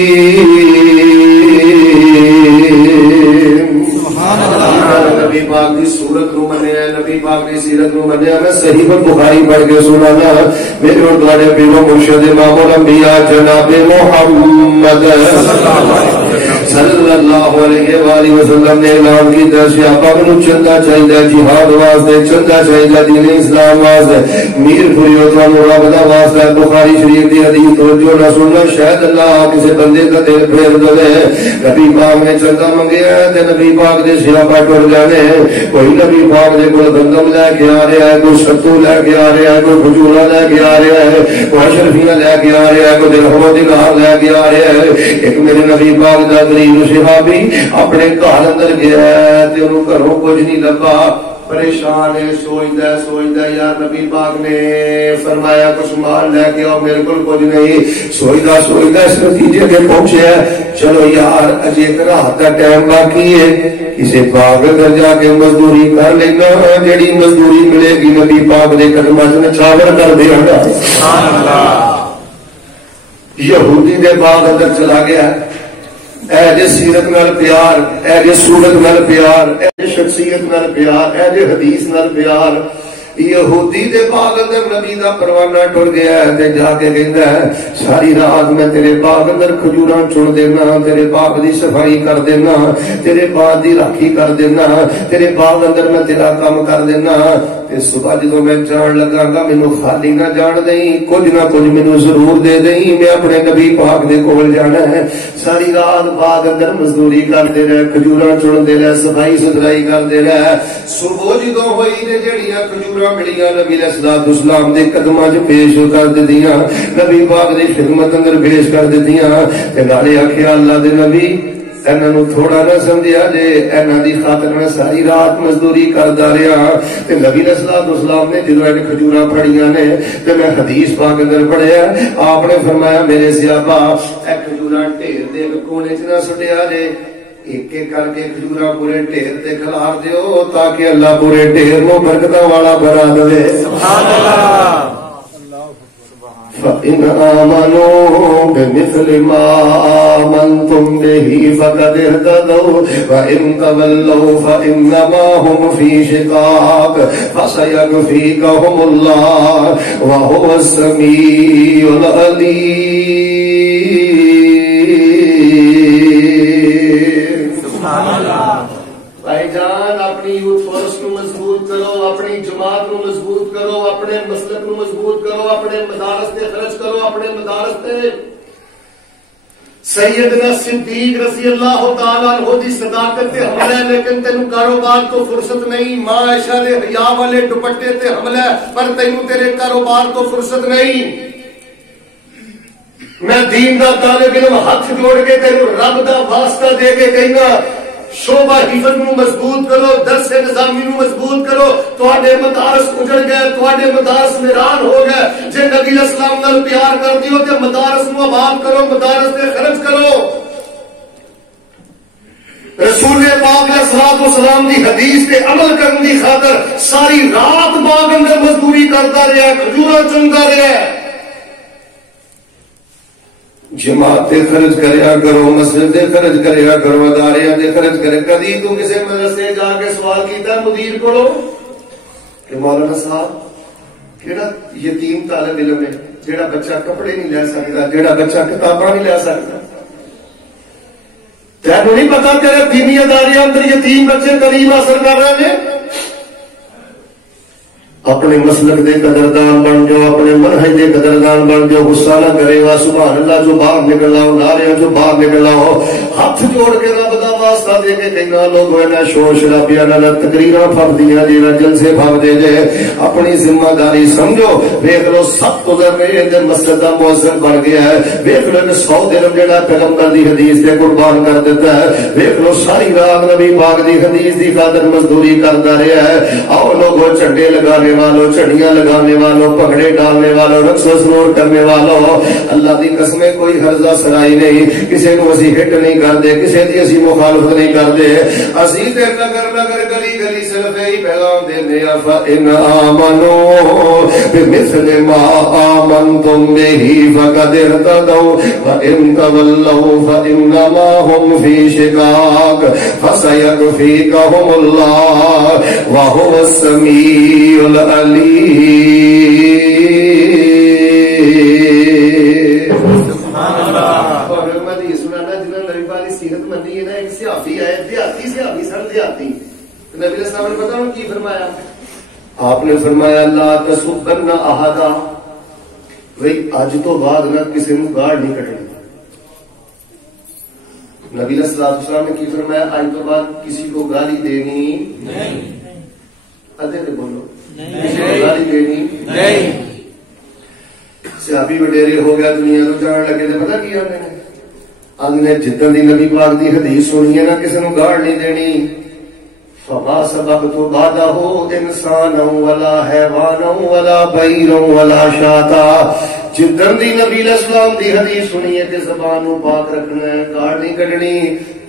نبی پاک کی صورت نو منیا، نبی پاک کی سیرت نو منیا، میں صحیح بخاری پڑھ کے سنانا میرے اور تمہارے پیرو مرشد امام الانبیاء جناب محمد صلی اللہ علیہ وآلہ وسلم نے اعلان کیتا صحابہ نو چندا چاہیے جہاد واسطے، چندا چاہیے دین اسلام واسطے، میر پھریو تانوں رب دا واسطہ، بخاری شریف دی حدیث توجہ نہ سننا شاید اللہ کسی بندے کا دل پھیر دے، نبی پاک نے چندا منگیا تے نبی پاک دے صحابہ ٹر جانے، کوئی نبی پاک دے کول گندم لے کے آ رہا ہے، کوئی ستو لے کے آ رہا ہے، کوئی کھجورا لے کے آ رہا ہے، کوئی اشرفیاں لے کے آ رہا ہے، کوئی درہم و دینار لے کے آ رہا ہے، ایک میرے نبی پاک دا غریب صحابی اپنے گھر اندر گیا ہے تے انہوں گھروں کچھ نہیں لبا، پریشان ہے، سوچدا یار نبی پاک نے فرمایا کچھ مال لے کے آؤ، میرے کو کچھ نہیں، سوچدا اس نتیجے کے پہنچے چلو یار اجے ایک رات کا ٹائم باقی ہے، کسی باغ اندر جا کے مزدوری کر لینا، جیڑی مزدوری ملے گی نبی پاک دے قدماں وچ نچھاور کر دے گا۔ سبحان اللہ۔ یہودی دے باغ اندر چلا گیا، اے جے سیرت نال پیار، اے جے صورت نال پیار، اے جے شخصیت نال پیار، اے جے حدیث نال پیار، یہودی دے باغ اندر نبی دا پروانہ ٹر گیا ہے تے جا کے کہندا ہے ساری رات میں تیرے باغ اندر کھجوراں چن دینا، تیرے باغ دی صفائی کر دینا، تیرے باغ دی راکھی کر دینا، تیرے باغ اندر میں تیرا کام کر دینا، تے صبح جدوں میں جان لگا گا مینوں خالی نہ جان دیں، کچھ نہ کچھ مینوں ضرور دے دیں، میں اپنے نبی پاک دے کول جانا ہے۔ ساری رات باغ اندر مزدوری کرتے رہے، کھجوراں چنتے رہے، صفائی ستھرائی کرتے رہے، صبح جدوں ہوئی تے جڑیاں کھجوراں ملیاں نبی علیہ الصلوۃ والسلام دے قدماں وچ پیش کر دتیاں، نبی پاک دی خدمت اندر پیش کر دتیاں، تے نالے آکھیا اللہ دے نبی انہاں نوں تھوڑا نہ سمجھیا جے، انہاں دی خاطر میں ساری رات مزدوری کردا رہیا، تے نبی علیہ الصلوۃ والسلام نے جدوں ان کھجوراں پھڑیاں نے تے میں حدیث پاک اندر پڑھیا، آپ نے فرمایا میرے صحابہ اے کھجوراں ڈھیر دے کونے وچ نہ سٹیا جے، ایک ایک کر کے کھجوراں پورے ڈھیر تے کھلار دیو تاکہ اللہ پورے ڈھیر نو برکتاں والا بنا دے۔ سبحان اللہ۔ فَإِنْ آمَنُوا بِمِثْلِ مَا آمَنْتُمْ بِهِ فَقَدِ اهْتَدَوْا وَإِنْ تَوَلَّوْا فَإِنَّمَا هُمْ فِي شِقَاقٍ فَسَيَكْفِيكَهُمُ اللَّهُ وَهُوَ السَّمِيعُ الْعَلِيمُ۔ سبحان اللہ۔ بھائی جان اپنی یوتھ فورس کو مضبوط کرو، اپنی جماعت کو مضبوط کرو، اپنے مسلک کو مضبوط کرو، اپنے مدارس تے خرچ کرو، اپنے مدارس تے سیدنا صدیق رضی اللہ تعالیٰ عنہ دی صداقت تے حملہ ہے، لیکن تینوں کاروبار تو فرصت نہیں. ماں عائشہ دے حیا والے دوپٹے تے حملہ ہے، پر تینوں تیرے کاروبار تو فرصت نہیں. میں دین دا طالب علم ہاتھ جوڑ کے تینوں رب دا واسطہ دے کے کہنا شعبہ حفظ نو مضبوط کرو، درس نظامی نو مضبوط کرو. تواڈے مدارس اجڑ گئے، تواڈے مدارس ویران ہو گئے. جے نبی علیہ السلام نال پیار کردی ہو تے مدارس نو آباد کرو، مدارس تے خرچ کرو. رسول پاک علیہ الصلوۃ والسلام دی حدیث تے عمل کرن دی خاطر ساری رات باغ اندر مزدوری کرتا رہا، کھجوراں چندا رہا. جماعت دے خرچ کریا کرو، مسجد دے خرچ کریا کرو، اداریاں دے خرچ کرے. کدی تو کسی مدرسے جا کے سوال کیتا مدیر کو کہ مولانا صاحب کیڑا یتیم طالب علم ہے جیڑا بچہ کپڑے نہیں لے سکتا، جیڑا بچہ کتاباں نہیں لے سکتا؟ تینوں نہیں پتا تیرے دینی اداریاں اندر یتیم بچے تعلیم حاصل کر رہے ہیں؟ اپنے مسلک دے قدردان بن جاؤ، اپنے منہج دے قدردان بن جاؤ. غصہ نہ کرے وا سبحان اللہ. جو باہر نکل آؤ، نعرے جو باہر نکل آؤ، ہاتھ جوڑ کے رب دا واسطہ دے کے کہنا لوگ نہ شور شرابیاں نہ تقریراں پھردیاں جی نہ جلسے پھردے جے. اپنی ذمہ داری سمجھو. ویکھ لو سب گزر رہے ہیں مسجد دا مؤذن بن گیا ہے. ویکھ لو 100 درہم جڑا پیغمبر دی حدیث تے قربان کر دیتا ہے. ویکھ لو ساری رات نبی پاک دی حدیث دی خاطر مزدوری کرتا رہا ہے. آؤ لوگوں جھنڈے لگانے والوں، چڑیاں لگانے والوں، پگڑے ڈالنے والوں، رقص و سرور کرنے والوں، اللہ دی قسمیں کوئی ہرزہ سرائی نہیں. کسی کو اسی ہٹ نہیں کرتے، کسی دی اسی مخالفت نہیں کرتے. اسی تے نگر نگر گلی گلی صرف یہی پیغام دیندے ہیں فإن آمنوا بمثل ما آمنتم به فقد اهتدوا وإن تولوا فإنما هم في شقاق فسيكفيكهم الله وهو السميع العليم. سبحان اللہ. اور میں یہ سنانا جنہوں نے نبی والی سیرت مندی ہے نا، ایک صحابی آئے، دیہاتی صحابی سن دیہاتی. نبی علیہ السلام نے پتا کی فرمایا؟ آپ نے فرمایا لا تسبن احدا، بھئی اج تو بعد نہ کسی نو گاڑ نہیں کٹنی. نبی علیہ السلام نے کی فرمایا؟ اج تو بعد کسی کو گالی دینی نہیں. ادھے تے بولو گالی دینی نہیں. صحابی وڈیرے ہو گیا، دنیا کو جان لگے تو پتا کی آدھے نے جدن دی نبی پاک دی حدیث سنی ہے نا کسی نو گاڑ نہیں دینی. فما سبقت بعده انسانا ولا حیوانا ولا بعیرا ولا شاتا. جدن دی نبی علیہ السلام دی حدیث سنی ہے کہ زبان نو پاک رکھنا ہے، گاڑ نہیں کڈنی.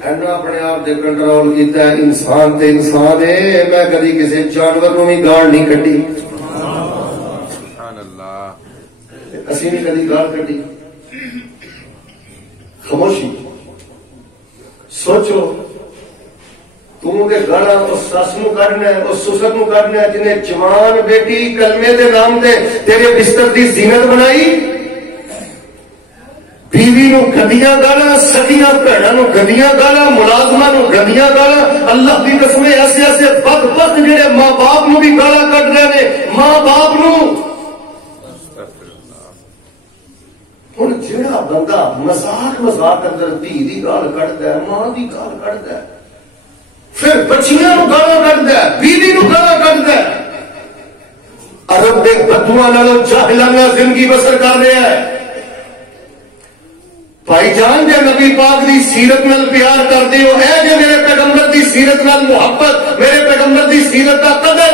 اینا اپنے آپ دے کنٹرول کیتا ہے. انسان تے انسان ہے، میں کبھی کسی جانور نو بھی گاڑ نہیں کڈی. سبحان اللہ. اسی نے کبھی گاڑ کڈی. خاموشی. سوچو تم دے گاڑا اس سس نو کڈنا ہے، اس سسر نو کڈنا ہے جنہیں جوان بیٹی کلمے دے نام دے تیرے بستر دی زینت بنائی. بیوی نو گندیاں گالا، سکیاں بھڑاں نو گندیاں گالا، ملازمہ نو گندیاں گالا. اللہ دی قسم ایسے ایسے بدبخت جڑے ماں باپ نو بھی گالا کڈ رہے نے. ماں باپ نو ہن جڑا بندہ مذاق مذاق اندر دھی دی گال کڈدا ہے، ماں دی گال کڈدا ہے، پھر بچیاں نو گالا کڈدا ہے، بیوی نو گالا کڈدا ہے. عرب دے بدواں نالوں جاہلانہ زندگی بسر کر رہا ہے. بھائی جان جے نبی پاک دی سیرت نال پیار کردے ہو، اے جے میرے پیغمبر دی سیرت نال محبت، میرے پیغمبر دی سیرت کا قدر،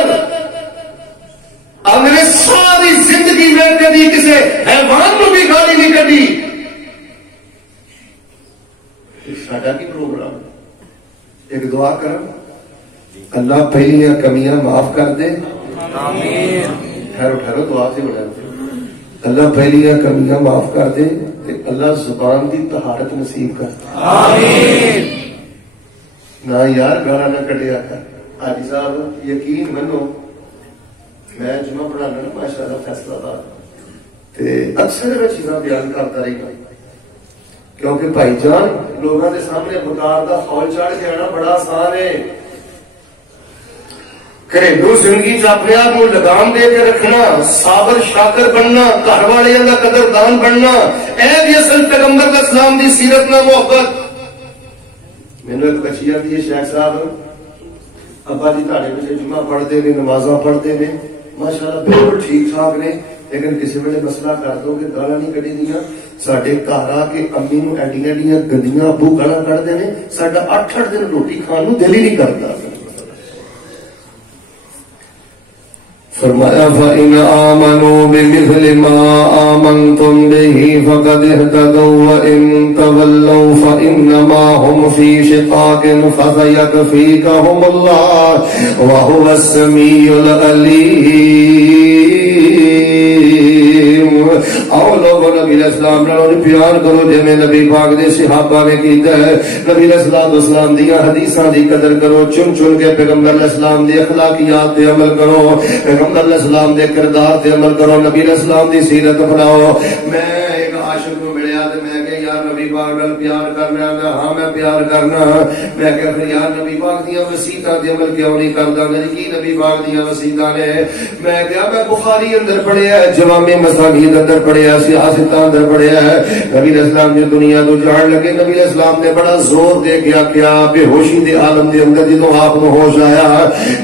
میں ساری زندگی میں کبھی کسی حیوان کو بھی گالی نہیں کٹی. ساڈا کی پروگرام ایک دعا کر اللہ پہلیاں کمیاں معاف کر دے. آمین. ٹھہرو ٹھہرو دعا سے بڑھا اللہ پہلیاں کمیاں معاف کر دے تے اللہ زبان دی طہارت نصیب کر دے. آمین. نہ یار گالا نہ کٹیا کر. حاجی صاحب یقین منو میں جمعہ پڑھانا نا ماشاء اللہ فیصلہ دار اکثر میں چیزاں بیان کرتا رہی گا کیونکہ بھائی جان لوگوں کے سامنے بکار کا ہال چڑھ کے آنا بڑا آسان ہے. گھریلو زندگی چ اپنے آپ کو لگام دے کے رکھنا، صابر شاکر بننا، گھر والے کا قدردان بننا، اے بھی اصل پیغمبر علیہ السلام دی سیرت نہ محبت. مینوں ایک بچی آتی ہے شیخ صاحب ابا جی تھوڑے پیچھے جمعہ پڑھتے ہیں، نمازاں پڑھتے ہیں، ماشاءاللہ بالکل ٹھیک ٹھاک نے، لیکن کسی ویلے مسئلہ کر دو کہ گالاں نہیں کڈی دیاں، ساڈے گھر آ کے امی نوں ایڈیاں ایڈیاں گندیاں ابو گالاں کڈدے نے، ساڈا 8-8 دن روٹی کھان نوں دل ہی نہیں کرتا. فرمایا فَإِنْ آمَنُوا بِمِثْلِ مَا آمَنْتُمْ بِهِ فَقَدِ اهْتَدَوْا وَإِنْ تَوَلَّوْا فَإِنَّمَا هُمْ فِي شِقَاقٍ فَسَيَكْفِيكَهُمُ اللَّهُ وَهُوَ السَّمِيعُ الْعَلِيمُ. آؤ لوگوں نبی علیہ السلام نال پیار کرو جویں نبی پاک دے صحابہ نے کیتا ہے. نبی علیہ السلام دی حدیثاں دی قدر کرو، چن چن کے پیغمبر علیہ السلام دی اخلاقیات تے عمل کرو، پیغمبر علیہ السلام دے کردار تے عمل کرو، نبی علیہ السلام دی سیرت اپناؤ. میں ایک عاشق کو ملیا تے میں کہ یار نبی پاک نال پیار کرنا ہے. ہاں میں پیار کرنا. میں کہ پھر یار نبی پاک دیاں وصیتاں تے عمل کیوں نہیں کردا؟ میری کی نبی پاک دیاں وصیتاں نے؟ میں کہا میں بخاری اندر پڑھیا ہے، جوامع مسانید اندر پڑھیا، سیاست اندر پڑھیا ہے. نبی علیہ السلام جو دنیا تو جان لگے، نبی علیہ السلام نے بڑا زور دے کے کیا بے ہوشی دے عالم دے اندر جدوں آپ نو ہوش آیا،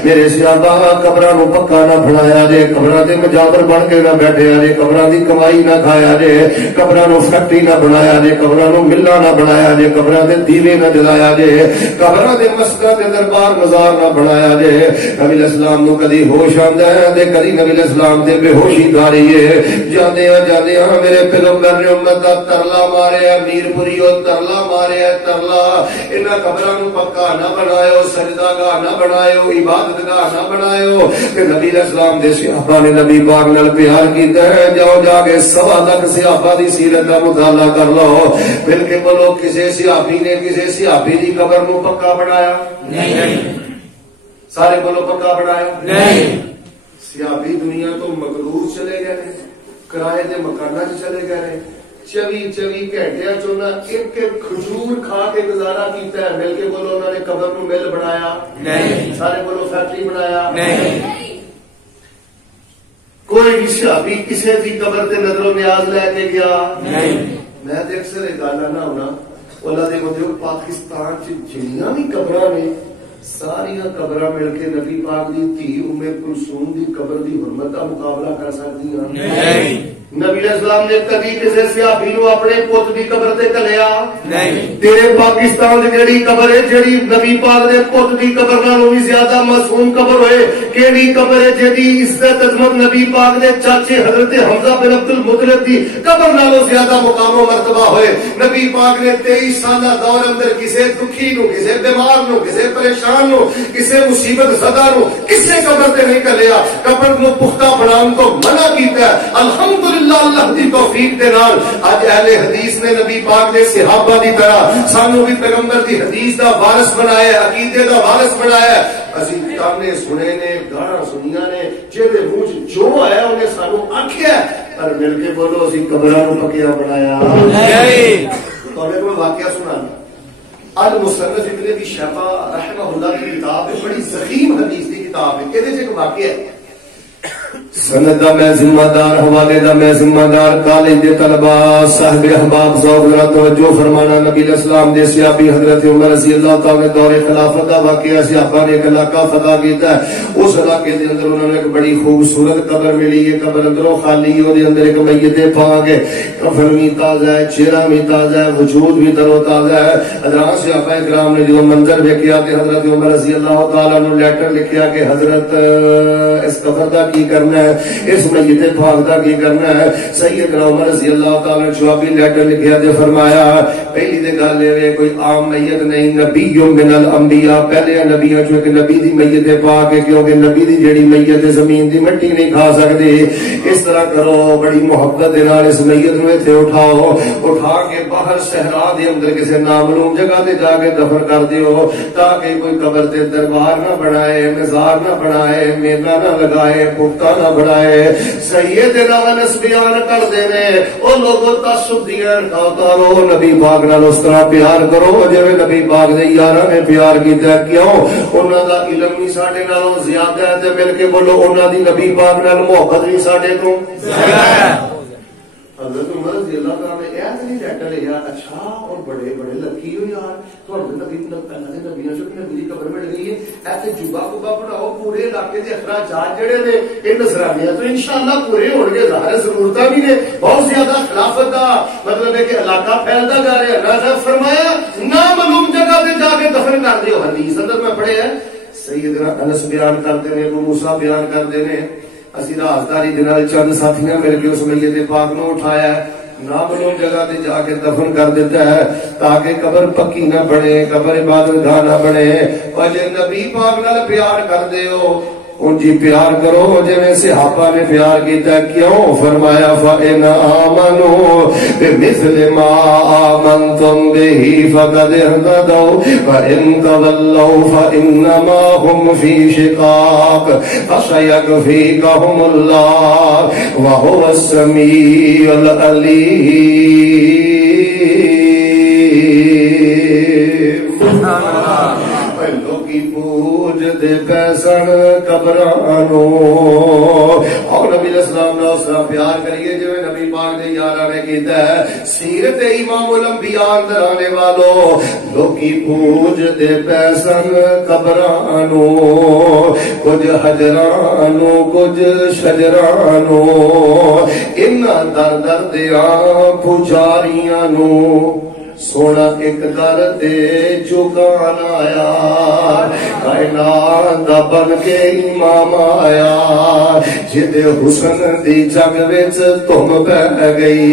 میرے صحابہ قبراں نو پکا نہ بنایا جے، قبراں تے مجاور بن کے نہ بیٹھیا جے، قبراں دی کمائی نہ کھایا جے، قبراں نو فیکٹری نہ بنایا جے، قبراں نو ملا نہ بنایا جے، قبراں دے دیوے نہ جلایا جے، قبراں دے مسجداں تے دربار مزار نہ بنایا جے. نبی علیہ السلام نو کدی ہوش آندا ہے تے کدی نبی علیہ السلام تے بے ہوشی داری ہے. جاندے میرے پیغمبر نے امت دا ترلا ماریا، میر پوریو ترلا ماریا، ترلا انہاں قبراں نو پکا نہ بنایو، سجدہ گاہ نہ بنایو، عبادت گاہ نہ بنایو. کہ نبی علیہ السلام دے صحابہ نے نبی پاک نال پیار کیتا ہے. جاؤ جا کے 1.25 لاکھ صحابہ دی سیرت دا مطالعہ کر لو. مل کے بولو کسے صحابی نے کسے صحابی دی قبر نو پکا بنایا؟ نہیں. سارے بولو پکا بنایا؟ نہیں. صحابی دنیا تو مقدور چلے گئے، کرائے دے مکانہ چلے گئے، 24 گھنٹے چونا ایک کھجور کھا کے گزارا کیتا ہے. مل کے بولو انہوں نے قبر نو مل بنایا؟ نہیں. سارے بولو فیکٹری بنایا؟ نہیں. کوئی بھی صحابی کسی کی قبر تے نظر و نیاز لے کے گیا؟ نہیں. میں تے اکثر ایک گل نہ ہونا اللہ دے بندے پاکستان چ جنیاں بھی قبراں نے ساریاں قبراں مل کے نبی پاک دی دھی ام کلثوم دی قبر دی حرمت کا مقابلہ کر سکتی ہیں؟ نہیں. نبی علیہ السلام نے کبھی کسی صحابی نو اپنے پوت دی قبر تے کلیا؟ نہیں. تیرے پاکستان دی جڑی قبر ہے جڑی نبی پاک دے پوت دی قبر نالوں بھی زیادہ معصوم قبر ہوئے، کیڑی قبر ہے جدی عزت عظمت نبی پاک دے چاچے حضرت حمزہ بن عبد المطلب دی قبر نالوں زیادہ مقام و مرتبہ ہوئے. نبی پاک نے 23 سالہ دور اندر کسے دکھی نو، کسے بیمار نو، کسے پریشان نو، کسے مصیبت زدہ نو کسے قبر تے نہیں کلیا. قبر نو پختہ بنان تو منع کیتا ہے. الحمدللہ اللہ دی توفیق دے نال اج اہل حدیث نے نبی پاک دے صحابہ دی طرح سانو بھی پیغمبر دی حدیث دا وارث بنایا، عقیدے دا وارث بنایا. اسی تانے سنے نے، گانا سنیا نے، جہدے منہ جو آیا انہیں سانو آکھیا، پر مل کے بولو اسی قبراں نو پکیا بنایا نہیں. تو میں کوئی واقعہ سنانا. المصنف ابن ابی شیبہ رحمہ اللہ کی کتاب ہے، بڑی ضخیم حدیث کی کتاب ہے. یہ ایک واقعہ ہے. سند دا میں ذمہ دار، حوالے دا میں ذمہ دار، کالج دے طلباء صاحب احباب ذوق ذرا توجہ فرمانا. نبی علیہ السلام دے صحابی حضرت عمر رضی اللہ تعالی دور خلافت دا واقعہ صحابہ نے ایک علاقہ فتح کیتا ہے. اس علاقے دے اندر انہوں نے ایک بڑی خوبصورت قبر ملی ہے. قبر اندروں خالی ہے، دے اندر ایک میت پاک ہے، کفن بھی تازہ ہے، چہرہ بھی تازہ ہے، وجود بھی تر و تازہ ہے. حضرات صحابہ کرام نے جو منظر دیکھا کہ حضرت عمر رضی اللہ تعالی عنہ لیٹر لکھیا کہ حضرت اس قبر دا کی کرنا ہے، اس میت پاک دا کی کرنا ہے. سیدنا عمر رضی اللہ تعالی عنہ جوابی لیٹر لکھیا تے فرمایا پہلی تے گل اے کوئی عام میت نہیں، نبی من الانبیاء، پہلے نبیوں چوں ایک نبی دی میت پاک ہے، کیونکہ نبی دی جڑی میت زمین دی مٹی نہیں کھا سکدی. اس طرح کرو بڑی محبت دے نال اس میت نو ایتھے اٹھاؤ، اٹھا کے باہر صحرا دے اندر کسی نامعلوم جگہ تے جا کے دفن کر دیو، تاکہ کوئی قبر تے دربار نہ بنائے، مزار نہ بنائے، میلہ نہ لگائے، پختہ نہ بڑا ہے. سیدنا انس بیان کرتے ہیں او لوگوں تعصب دیاں کرو نبی پاک نال اس طرح پیار کرو جویں نبی پاک دے یاراں نے پیار کیتا. کیوں؟ انہاں دا علم نہیں ساڈے نالوں زیادہ ہے تے مل کے بولو انہاں دی نبی پاک نال محبت بھی ساڈے تو زیادہ ہے. حضرت عمر رضی اللہ تعالیٰ نے ایت نہیں رٹ لیا اچھا اور بڑے بڑے لکی ہو یار تھوڑے نبی پہلے نبیوں سے نبی دی قبر مل گئی ہے ایسے جبا کبا بناؤ پورے علاقے دے اخراجات جڑے نے یہ نصرانیاں تو انشاءاللہ پورے ہون گے. ظاہر ضرورتاں بھی نے بہت زیادہ خلافت دا مطلب ہے کہ علاقہ پھیلتا جا رہا ہے. اللہ نے فرمایا نامعلوم جگہ تے جا کے دفن کر دیو. حدیث اندر میں پڑھے ہیں سیدنا انس بیان کرتے ہیں ابو موسیٰ بیان کرتے ہیں اسی رازداری دنال چند ساتھیاں مل کے اس میت پاک نو اٹھایا ہے نامعلوم جگہ تے جا کے دفن کر دیتا ہے تاکہ قبر پکی نہ بنے قبر عبادت گاہ نہ بنے. اور جے نبی پاک نال پیار کر دے ہو ان جی پیار کرو جویں صحابہ نے پیار کیتا. کیوں؟ فرمایا فَإِنْ آمَنُوا بِمِثْلِ مَا آمَنْتُمْ بِهِ فَقَدِ اهْتَدَوْا وَإِنْ تَوَلَّوْا فَإِنَّمَا هُمْ فِي شِقَاقٍ فَسَيَكْفِيكَهُمُ اللَّهُ وَهُوَ السَّمِيعُ الْعَلِيمُ. پوج دے پیسن قبرانو اور نبی الاسلام نے اس طرح پیار کریے جو نبی پاک نے یارہ نے کیتا ہے. سیرت امام الانبیاء اندر آنے والوں لوکی پوج دے پیسن قبرانو کچھ حجرانو کچھ شجرانو انہاں در در دیاں پجاریانو سونا ایک در دے چکان آیا کائنات دا بن کے امام آیا جد حسن دی جگ وچ تم پہ گئی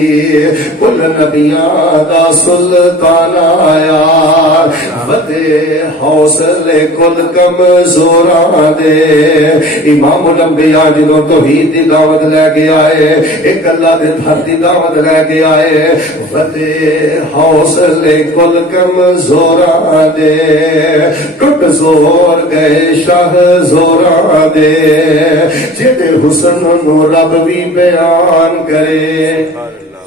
کل نبیاں دا سلطان آیا ودے حوصلے کل کمزوراں دے. امام الانبیاء جنہوں توحید دی دعوت لے کے آئے ایک اللہ دے گھر دی دعوت لے کے آئے ودے حوصلے کل کمزوراں دے ٹوٹ زور گئے شاہ زوراں دے جد حسن نو رب بھی بیان کرے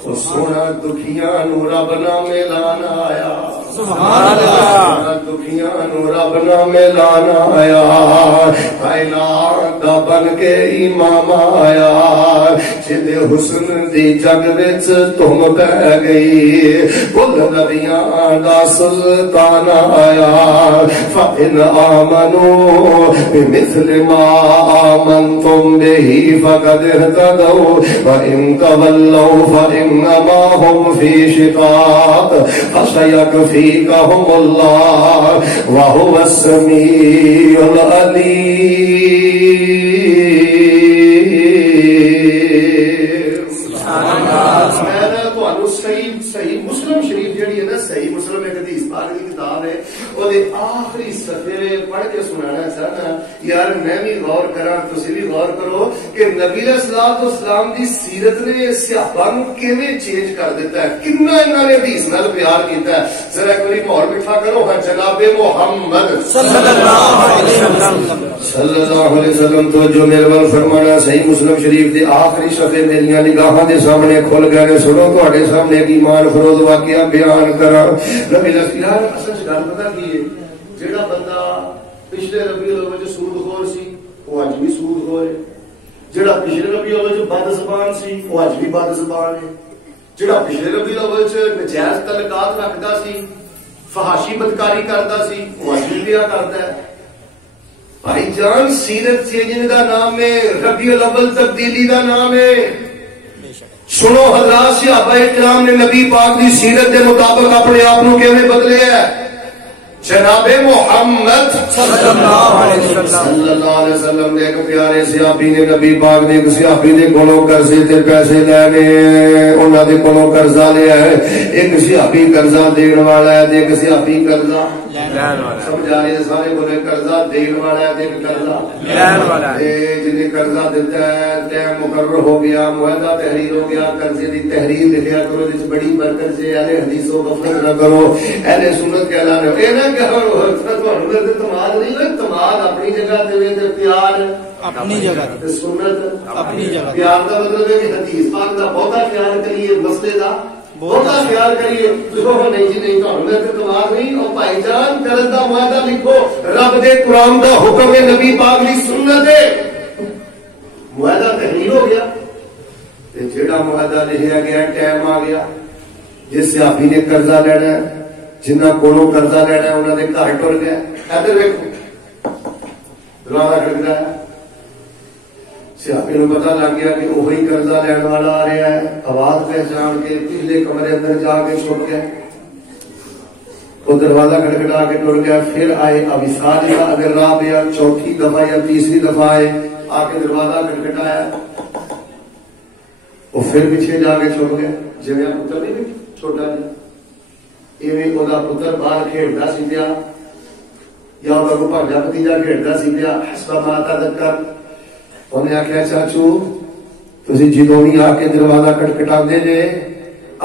سونا دکھیاں نو رب نہ ملان آیا سبحان اللہ دکھیاں نو رب نہ ملان آیا کائنات دا بن کے امام آیا جد حسن دی جگ وچ تم پہ گئی کل نبیاں دا سلطان آیا. فَإِنْ آمَنُوا بِمِثْلِ مَا آمَنْتُمْ بِهِ فَقَدِ اهْتَدَوْا وَإِنْ تَوَلَّوْا فَإِنَّمَا هُمْ فِي شِقَاقٍ فَسَيَكْفِيكَهُمُ اللَّهُ وَهُوَ السَّمِيعُ الْعَلِيمُ. صحیح مسلم شریف جڑی ہے نا صحیح مسلم ایک حدیث پاک کی کتاب ہے اور آخری صفحے پڑھ کے سنانا چاہنا یار میں بھی غور کراں تسی بھی غور کرو کہ نبی علیہ الصلوۃ والسلام دی سیرت نے صحابہ نو کیویں چینج کر دیتا ہے کتنا انہاں نے حدیث نال پیار کیتا ہے. ذرا کوئی مہر مٹھا کرو ہاں جناب محمد صلی اللہ علیہ وسلم صلی اللہ علیہ وسلم. تو جو مہربان فرمانا صحیح مسلم شریف دے آخری صفحے میری نگاہاں دے سامنے کھل گئے سنو تواڈے سامنے ایک ایمان فروز واقعہ بیان کراں. نبی یار اصل چ گل پتہ کی ہے جیڑا بندہ پچھلے ربیع الاول وچ سود خور سی وہ اج بھی سود خور ہے. جیڑا پچھلے ربیع الاول وچ بد زبان سی وہ اج بھی بد زبان ہے. جیڑا پچھلے ربیع الاول وچ نجائز تعلقات رکھدا سی فحاشی بدکاری کردا سی وہ اج بھی بیاہ کردا ہے. بھائی جان سیرت چینجنگ دا نام ہے ربیع الاول تبدیلی دا نام ہے. سنو حضرات صحابہ کرام نے نبی پاک دی سیرت کے مطابق اپنے آپ کو کیویں بدلے ہے. جناب محمد صلی اللہ علیہ وسلم نے ایک پیارے صحابی نے نبی پاک نے ایک صحابی دے کولوں قرضے تے پیسے لینے انہاں دے کولوں قرضہ لیا ہے. ایک صحابی قرضہ دین والا ہے ایک صحابی قرضہ سمجھا رہے سارے بولے قرضہ دین والا ہے ایک قرضہ لین والا ہے. جنہیں قرضہ دیتا ہے ٹائم مقرر ہو گیا معاہدہ تحریر ہو گیا قرضے دی تحریر لکھیا کرو جس بڑی برکت سے اہل حدیث و غفلت نہ کرو اہل سنت کے اعلان ہے. تمہاد نہیں تمہاد نماز اپنی جگہ تے پیار اپنی جگہ تے سنت اپنی جگہ. پیار کا مطلب ہے کہ حدیث پاک کا بہتا خیال کریے مسئلے کا بہتا خیال کریے نہیں جی نہیں تو اعتماد نہیں. اور بھائی جان کرن دا معاہدہ لکھو رب دے قرآن دا حکم ہے نبی پاک دی سنت ہے معاہدہ تحلیل ہو گیا. جڑا معاہدہ لکھا گیا ٹائم آ گیا جس سیاپی نے قرضہ لینا ہے جنہ کولوں قرضہ لینا ہے انہوں نے گھر ٹر گیا. ادھر ویکھو دروازہ کھڑکدا ہے سیاپی نو پتہ لگ گیا کہ وہی قرضہ لینے والا آ رہا ہے. آواز پہچان کے پچھلے کمرے اندر جا کے چھپ گیا. وہ دروازہ کھڑکھڑا کے ٹر گیا. پھر آئے اب سارا اگر راہ پہ چوتھی دفعہ یا تیسری دفعہ آئے آ کے دروازہ کھڑکھڑایا وہ پھر پیچھے جا کے چھپ گیا. جی پتر نہیں چھوٹا جا ایویں وہ پتر باہر کھیلتا سی پیا یا وہ بھانجا بھتیجا کھیلتا سی پیا حسب ما تذکر. انہیں آخیا چاچو تسی جدوں بھی آ کے دروازہ کٹکھٹاندے جے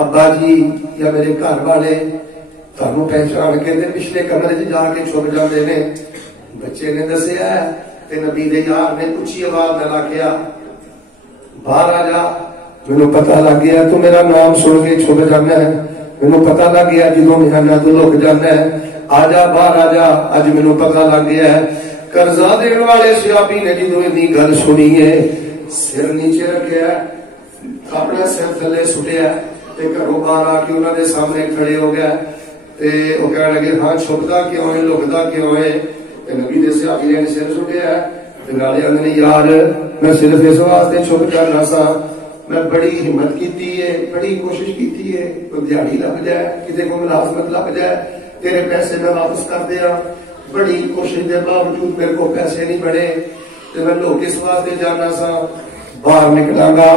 ابا جی یا میرے گھر والے تانوں پہچان کے پچھلے کمرے چ جا کے چھپ جاندے نے. بچے نے دسیا تے نبی دے یار نے اچھی آواز نال آخیا باہر آ جا مینوں پتہ لگ گیا تو میرا نام سن کے چھپ جانا ہے. مینوں پتہ لگ گیا جدوں میں آنا تو لک جانا ہے. آ جا باہر آ جا اج مینوں پتہ لگ گیا ہے. قرضہ دین والے سیابی نے جدوں اتنی گل سنی ہے سر نیچے رکھیا اپنا سر تھلے سٹیا تے گھروں باہر آ کے انہوں نے سامنے کھڑے ہو گیا تے وہ کہنے لگے ہاں چھپتا کیوں ہے لکتا کیوں ہے. نبی دے سیابی نے سر سٹیا تے نالے آندے یار میں صرف اس واسطے چھپ جانا سا میں بڑی ہمت کیتی ہے بڑی کوشش کیتی ہے کوئی دیہڑی لگ جائے کسی کو ملازمت لگ جائے تیرے پیسے میں واپس کر دیا بڑی کوشش کے باوجود میرے کو پیسے نہیں بڑے تو میں لوگ اس واسطے جانا سا باہر نکلاں گا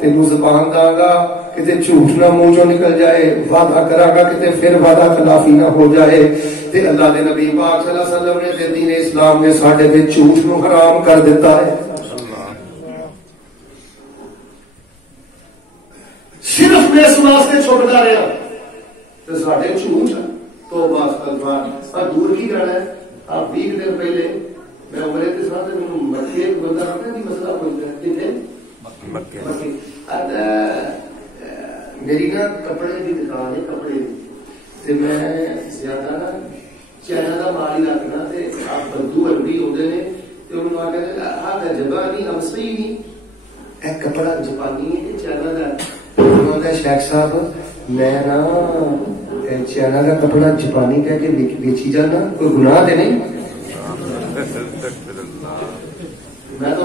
تینوں زبان داں گا کتے جھوٹ نہ منہ چوں نکل جائے وعدہ کراں گا کتے پھر وعدہ خلافی نہ ہو جائے. تے اللہ دے نبی پاک صلی اللہ علیہ وسلم نے تے دین اسلام نے ساڈے تے جھوٹ نو حرام کر دیتا ہے. صرف میں اس واسطے چھپتا رہا تو سارے جھوٹ تو بس پر دور کی گل ہے. آپ 20 دن پہلے میں عمرے کے ساتھ مکے ایک بندہ رکھنے کی مسئلہ پوچھتا ہے کتنے میری نا کپڑے کی دکان ہے کپڑے کی میں زیادہ نا چائنا کا مال ہی رکھنا آپ بدو عربی ہوتے ہیں تو انہوں نے کہا جگہ نہیں امسری نہیں ایک کپڑا جاپانی ہے چائنا کا شیخ صاحب میں نا چائنا کا کپڑا جاپانی کہہ کے بیچی جانا کوئی گناہ تے نہیں. میں تو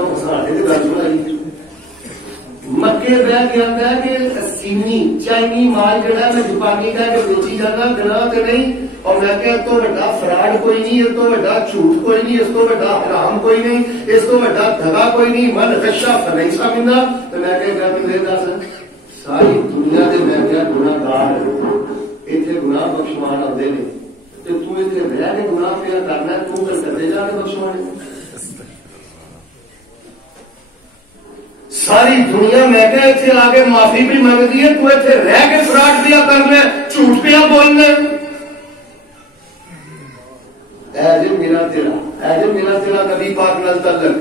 مکے بہ کے آتا ہے کہ چینی چائنی مال جہاں میں جاپانی کہہ کے بیچی جانا گناہ تے نہیں. اور میں کہ تو بڑا فراڈ کوئی نہیں اس تو بڑا جھوٹ کوئی نہیں اس تو بڑا حرام کوئی نہیں اس تو بڑا دھگا کوئی نہیں من غشا فلیسا منا. تو میں کہ دس ساری دنیا کے میں کیا گناہگار اتنے گناہ بخشوان آتے ہیں تو اتنے رہ کے گناہ پیا کرنا تو کرتے جا کے بخشوانے. ساری دنیا میں کہ اتنے آ کے معافی بھی منگتی ہے تو اتنے رہ کے فراڈ پیا کرنا جھوٹ پیا بولنا. میرا تیرا نبی پاک نال تعلق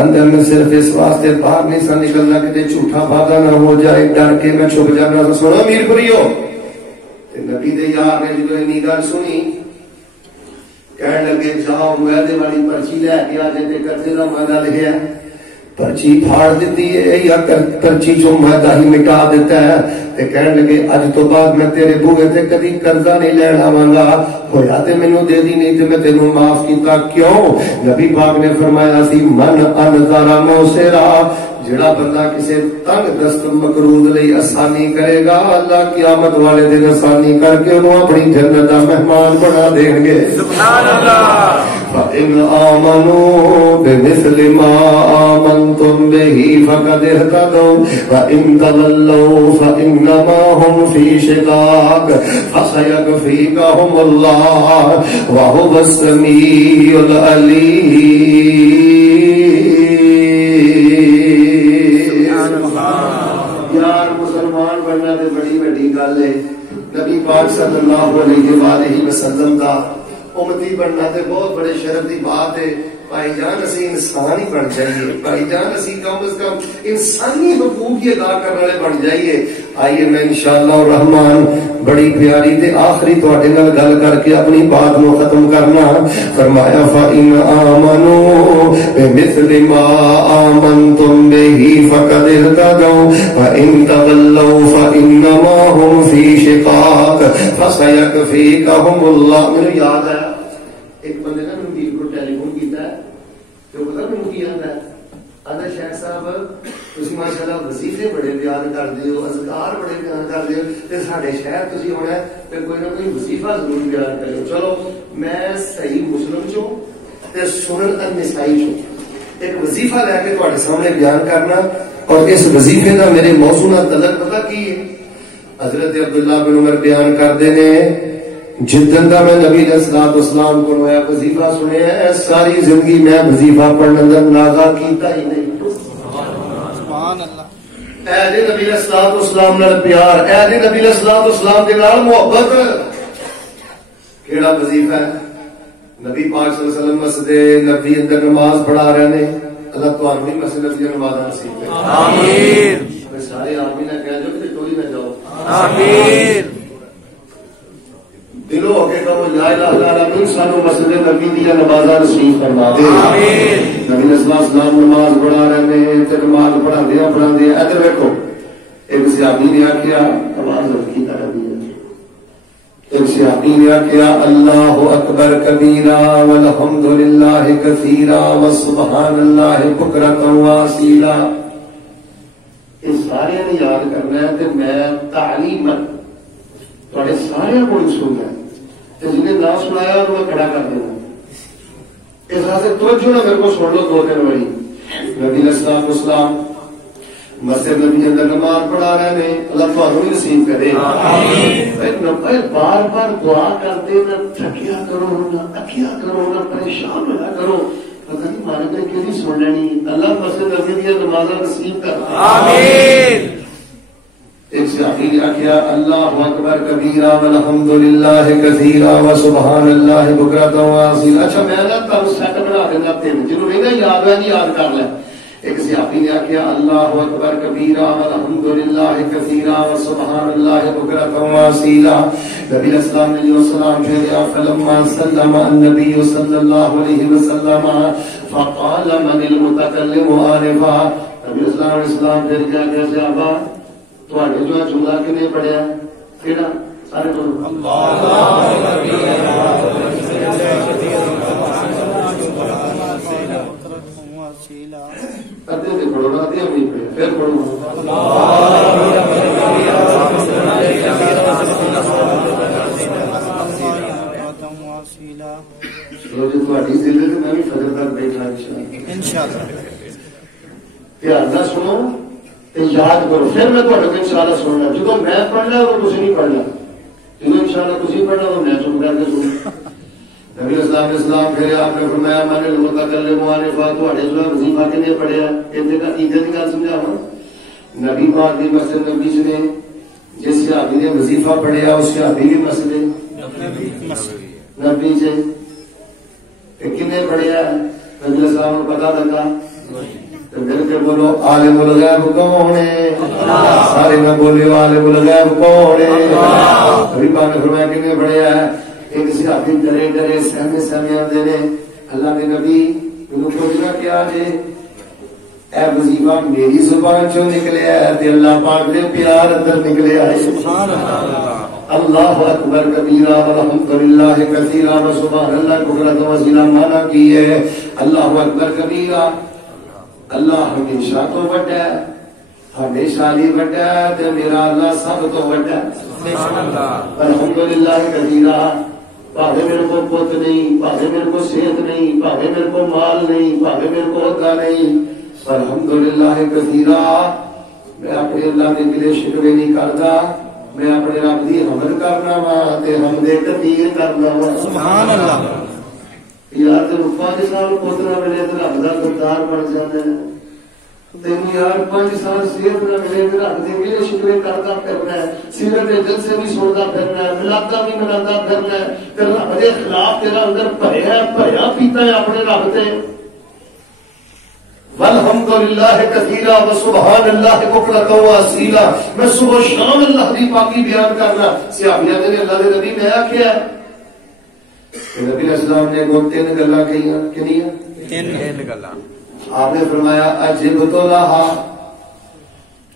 اندر میں صرف اس واسطے باہر نہیں سا نکلنا کہ جھوٹا وعدہ نہ ہو جائے ڈر کے میں چھپ جانا. تو سنو امیر پریو نبی دے یار نے جدو انی گل سنی کہنے لگے جاؤ معاہدے والی پرچی لے کے آ جائے قرضے کا معاہدہ لکھا ہے پرچی پھاڑ دیتی ہے یا پرچی جو معاہدہ ہی مٹا دیتا ہے. کہنے لگے اج تو بعد میں تیرے بوئے تے کدی قرضہ نہیں لینا آواں گا ہویا تے مینوں دے دی نہیں تے میں تینوں معاف کیتا. کیوں؟ نبی پاک نے فرمایا سی من انذر موسرا جڑا بندہ کسی تنگ دست مقروض لئی آسانی کرے گا اللہ قیامت والے دن آسانی کر کے انہوں اپنی جنت کا مہمان بنا دیں گے. سبحان اللہ. فَإِنْ آمَنُوا بِمِثْلِ مَا آمَنْتُمْ بِهِ فَقَدِ اهْتَدَوْا وَإِنْ تَوَلَّوْا فَإِنَّمَا هُمْ فِي شِقَاقٍ فَسَيَكْفِيكَهُمُ اللَّهُ وَهُوَ السَّمِيعُ الْعَلِيمُ. یار مسلمان بننا تے بڑی بڑی گل ہے. نبی پاک صلی اللہ علیہ وآلہ وسلم دا امتی بننا تے بہت بڑے شرف دی بات ہے بھائی جان اسی انسان ہی بن جائیے بھائی جان اسی کم از کم انسانی حقوق ہی ادا کرنے والے بن جائیے آئیے میں انشاءاللہ الرحمن بڑی پیاری تے آخری تواڈے نال گل کر کے اپنی بات نو ختم کرنا فرمایا فَإِنْ آمَنُوا بِمِثْلِ مَا آمَنْتُمْ بِهِ فَقَدِ اهْتَدَوْا وَإِنْ تَوَلَّوْا فَإِنَّمَا هُمْ فِي شِقَاقٍ فَسَيَكْفِيكَهُمُ اللَّهُ میرے یاد ہے ایک بندے نے میر کو ٹیلی فون کیتا ہے تو پتہ مینوں کی یاد ہے آدھا شیخ صاحب تسی ماشاءاللہ وظیفے بڑے بیان کرتے ہو اذکار بڑے بیان کرتے ہو تے ساڈے شہر تسی ہونا ہے تے کوئی نہ کوئی وظیفہ ضرور بیان کرو چلو میں صحیح مسلم چوں تے سنن النسائی چوں ایک وظیفہ لے کے تواڈے سامنے بیان کرنا اور اس وظیفے دا میرے موضوع نال تعلق پتہ کی ہے حضرت عبداللہ بن عمر بیان کرتے ہیں جدن دا میں نبی علیہ الصلوۃ والسلام کو رویا وظیفہ سنیا ہے ساری زندگی میں وظیفہ پڑھنے دا مناظرہ کیتا ہی نہیں سبحان اللہ اے نبی علیہ الصلوۃ والسلام نال پیار اے نبی علیہ الصلوۃ والسلام دے نال محبت کیڑا وظیفہ ہے نبی پاک صلی اللہ علیہ وسلم مسجد نبی اندر نماز پڑھا رہے نے اللہ تعالی بھی مسجد نبی نماز نصیب کرے آمین سارے آمین کہہ جو کہ ٹولی نہ جاؤ آمین دلوں کے کہو لا الہ الا اللہ سانو مسجد نبی دی نمازاں نصیب فرما دے آمین نبی صلی اللہ علیہ وسلم نماز پڑھا رہے ہیں تے نماز پڑھاندے ادھر دیکھو ایک صحابی نے آکھیا آواز رکھی طرح دی ایک صحابی نے آکھیا اللہ اکبر کبیرہ والحمدللہ کثیرہ وسبحان اللہ بکرۃ واصیلا یہ سارے نے یاد کرنا ہے تے میں تعلیمت تھوڑے سارے کو سننا ہے جنہیں نہ سنایا تو میں کھڑا کر دینا اس طرح سے توجہ نہ میرے کو سن لو دو دن بڑی نبی علیہ السلام اسلام مسجد نبی اندر نماز پڑھا رہے ہیں اللہ تعالیٰ بھی نصیب کرے بار بار دعا کرتے نہ تھکیا کرو نہ اکیا کرو نہ پریشان نہ کرو پتہ نہیں مارے گئے کہ نہیں سن لینی اللہ مسجد نبی دی نماز نصیب کر آمین ایک صحابی نے کہا اللہ اکبر کبیرہ والحمدللہ کثیرہ وسبحان اللہ بکرۃ واصیلا اچھا میں نہ تم سیٹ بنا دینا تین جنوں نہیں یاد ہے جی یاد کر لے ایک صحابی نے کہا اللہ اکبر کبیرہ والحمدللہ کثیرہ وسبحان اللہ بکرۃ واصیلا نبی السلام نے جو سلام پھیرا فلما سلم النبی صلی اللہ علیہ وسلم فقال من المتکلم آنفا نبی السلام علیہ السلام پھر کیا کہ صحابہ تواڈے جو جملہ کنے پڑھیا کیڑا سارے بولو ادھے تے پڑھو نا ادھے نہیں پڑھیا پھر پڑھو جو تواڈی دل تے میں بھی فجر تک بیٹھا انشاءاللہ پیار نہ سنو یاد کرو پھر میں تھوڑے انشاءاللہ سننا جدو میں پڑھنا وہ کچھ نہیں پڑھنا جدو انشاءاللہ کچھ نہیں پڑھنا تو میں چپ کر کے سننا نبی اسلام پھر آپ نے فرمایا میں نے المتکلم آنفا تھوڑے جو وظیفہ کے لیے پڑھیا اتنے کا عقیدے کی گل سمجھاواں نبی پاک دی مسجد نبی نے جس صحابی نے وظیفہ پڑھیا اس صحابی کی مسجد نبی سے کنے پڑھیا نبی السلام کو پتہ لگا مل کے بولو عالم الغیب کون ہے سارے میں بولے عالم الغیب کون ہے نبی پاک نے فرمایا کنے پڑھیا ہے ایک صحابی ڈرے ڈرے سہمے سہمے آتے نے اللہ کے نبی انہوں پوچھنا کیا ہے اے وظیفہ میری زبان چوں نکلیا ہے تے اللہ پاک دے پیار اندر نکلیا ہے سبحان اللہ اللہ اکبر کبیرہ والحمدللہ کثیرہ وسبحان اللہ بکرۃ واصیلا مانا کی ہے اللہ اکبر کبیرہ اللہ ہمیشہ تو بڑا ہے ہمیشہ ہی بڑا ہے تے میرا اللہ سب تو بڑا ہے الحمدللہ کثیرہ بھاوے میرے کو پت نہیں بھاوے میرے کو صحت نہیں بھاوے میرے کو مال نہیں بھاوے میرے کو عہدہ نہیں الحمدللہ کثیرہ میں اپنے اللہ کے لیے شکر نہیں کرتا میں اپنے رب دی حمد کرنا وا تے حمد کثیر کرنا وا سبحان اللہ یار تے 5 سال پوترا ملے تے رب دا کرتار بن جاندے تین یار 5 سال صحت نہ ملے رکھ دے گلے شکوے کرتا پھرنا ہے، سیرت جلسے بھی سنتا پھرنا ہے، ملادا بھی مناتا پھرنا ہے، تیرا رب دے خلاف تیرا اندر بھریا پیتا ہے اپنے رب تے. والحمد للہ کثیرا وسبحان اللہ بکرۃ واصیلا. میں صبح شام اللہ دی پاکی بیان کرنا. صحابیاں نے اللہ دے نبی نے آکھیا ہے نبی علیہ السلام نے گو 3 گلاں کہیاں. کنیاں؟ 3 گلاں. آپ نے فرمایا عجبت لہا،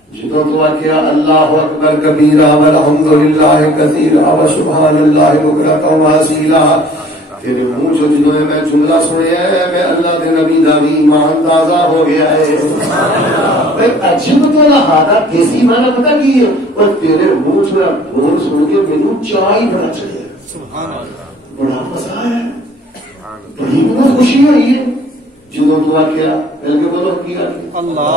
جدوں تو آکھیا اللہ اکبر کبیرہ والحمد للہ کثیرا وسبحان اللہ بکرۃ واصیلا، تیرے منہ جو جدوں میں جملہ سنیا ہے میں اللہ دے نبی دا بھی ایمان تازہ ہو گیا ہے. عجبت لہا دا کیسی معنی پتہ کی ہے؟ اور تیرے منہ سے بول سن کے مینوں چاہ ہی بڑا چڑھیا. سبحان اللہ، بڑا مزہ آیا، بڑی مجھے خوشی ہوئی ہے. جدوں تو آکھیا مل کے بولو کی آکھیا اللہ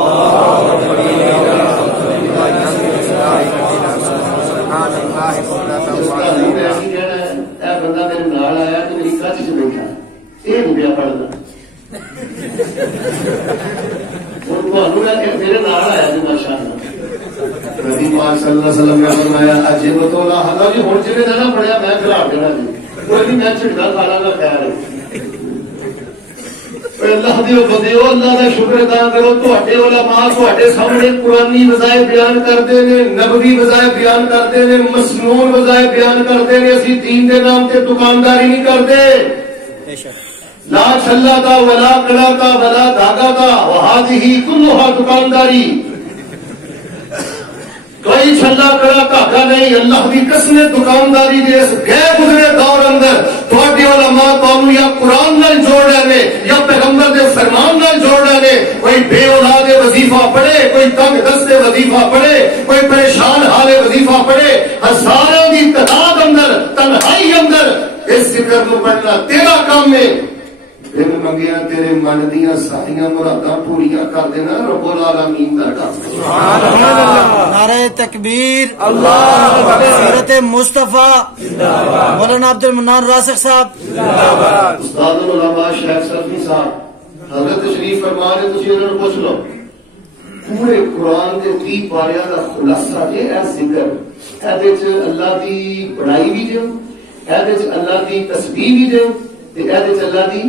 بندہ میرے نال آیا تو میری کچھ چ بیٹھا یہ نہیں پیا پڑھنا. میرے نال آیا جی ماشاء اللہ نبی پاک صلی اللہ علیہ وسلم نے فرمایا عجبت لہا. جی ہوں جی نے نہ پڑھیا میں کھلا دینا جی کوئی نہیں میں چھڑکا کھانا کا خیال ہے. اللہ دیو بندیو اللہ کا شکر ادا کرو. تواڈے علماء تواڈے سامنے قرآنی وظائف بیان کرتے ہیں، نبوی وظائف بیان کرتے ہیں، مسنون وظائف بیان کرتے ہیں. اسی دین کے نام تے دکانداری نہیں کرتے. لا چھلا کا ولا کڑا کا ولا دھاگا کا وہذہ کلھا دکانداری. کوئی چھلا کڑا دھاگا نہیں. اللہ کی قسم دکانداری دے اس گئے گزرے دور اندر تواڈے علماء قوم یا قرآن نال جوڑ رہے ہیں یا پیغمبر دے فرمان نال جوڑ رہے ہیں. کوئی بے اولاد وظیفہ پڑھے، کوئی تنگ دست وظیفہ پڑھے، کوئی پریشان حال وظیفہ پڑھے، ہزاروں کی تعداد اندر تنہائی اندر اس ذکر کو پڑھنا تیرا کام ہے. دل منگیا تیرے من دیاں ساریاں مراداں پوریاں کر دینا رب العالمین دا کام. نعرہ تکبیر، اللہ اکبر، سیرت مصطفیٰ، مولانا عبد المنان راسخ صاحب، استاد العلماء شیخ صفی صاحب حضرت تشریف فرما رہے. تسی انہاں نوں پوچھ لو پورے قرآن دے 30 پاریاں دا خلاصہ جے اے ذکر. اے وچ اللہ دی بڑائی بھی جو، اے وچ اللہ دی تسبیح بھی جو، تے اے وچ اللہ دی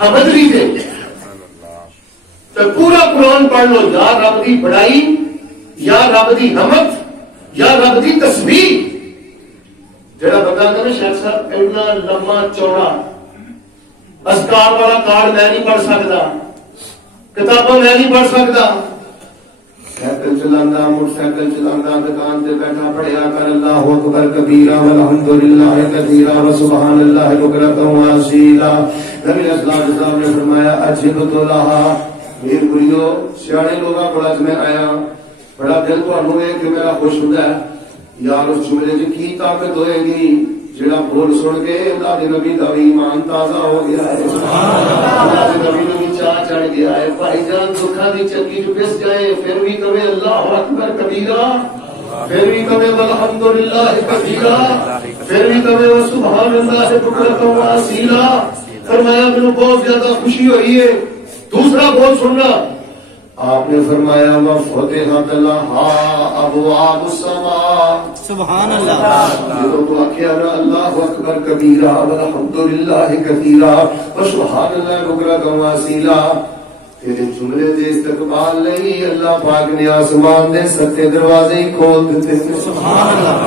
حمد بھی جو. تو پورا قرآن پڑھ لو، یا رب دی بڑائی، یا رب دی حمد، یا رب دی تسبیح. جڑا بندہ کہنا شیخ صاحب اتنا لمبا چوڑا اذکار والا کارڈ میں نہیں پڑھ سکتا، کتابوں میں نہیں پڑھ سکتا. سائیکل چلانا، موٹر سائیکل چلانا، دکان سے بیٹھا پڑھیا کر اللہ اکبر کبیرہ والحمد للہ کثیرہ وسبحان اللہ بکرۃ واصیلا. نبی علیہ السلام نے فرمایا عجبت لہا. میر گریو سیانے لوگاں بڑا میں آیا بڑا دل تھانوں ہے کہ میرا خوش ہوتا ہے یار اس جملے چ کی طاقت ہوئے گی جڑا بول سن کے اللہ دے نبی دا ایمان تازہ ہو گیا ہے. اللہ دے نبی نوں بھی چاہ چڑھ گیا ہے. بھائی جان دکھاں دی چکی چ پس جائے پھر بھی کہے اللہ اکبر کبیرہ، پھر بھی کہے والحمد للہ کثیرہ، پھر بھی کہے سبحان اللہ بکرۃ واصیلا. فرمایا مجھے بہت زیادہ خوشی ہوئی ہے. دوسرا بول سننا. آپ نے فرمایا وفتحت لہا ابواب السماء. سبحان اللہ. تو آکھیا نا اللہ اکبر کبیرہ والحمد للہ کثیرہ وسبحان اللہ بکرۃ واصیلا. تیرے جملے دے استقبال نہیں اللہ پاک نے آسمان دے 7 دروازے ہی کھول دیتے. سبحان اللہ.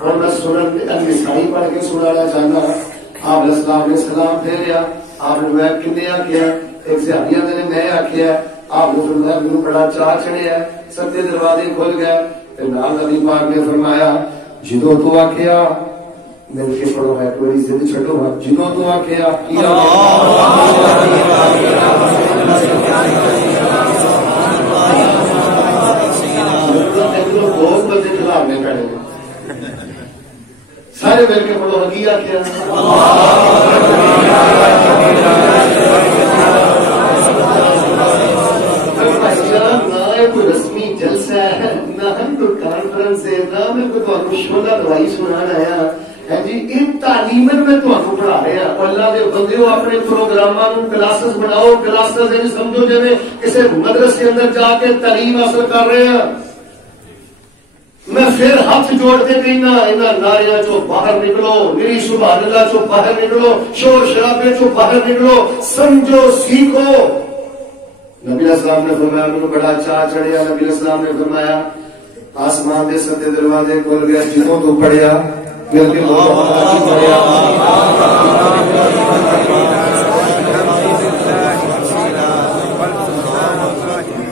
اور میں سورۃ النساء پڑھ کے سنانا چاہنا. آپ علیہ السلام نے سلام پھیریا. آپ نے میں کنے آکھیا؟ ایک صحابیہ نے میں آکھیا. آپ نے فرمایا مجھے بڑا چاہ چڑھیا 7 دروازے کھل گئے. نال نبی پاک نے فرمایا جدوں تو آکھیا مل کے پڑھو ہے کوئی ضد چھڈو جدوں تو آکھیا بہت بندے کھلانے پڑے سارے مل کے پڑھو کی آکھیا کوئی رسمی جلسہ ہے نہ کوئی کانفرنس ہے نہ میں کوئی شولہ دوائی سنانا آیا ہے جی. ان تعلیم میں تمہیں پڑھا رہا اور اللہ دے بندیو اپنے پروگراماں نوں کلاسز بناؤ، کلاسز نہیں سمجھو جویں کسی مدرسے اندر جا کے تعلیم حاصل کر رہے ہیں. میں پھر ہاتھ جوڑ کے کہنا انہاں ناریاں چوں باہر نکلو، میری سبحان اللہ چوں باہر نکلو، شور شرابے چوں باہر نکلو، سمجھو سیکھو. نبی علیہ السلام نے فرمایا مجھے بڑا چاہ چڑھیا. نبی علیہ السلام نے فرمایا آسمان دے ستے دروازے کھل گئے جدوں تو پڑھیا پھر بھی پڑھیا.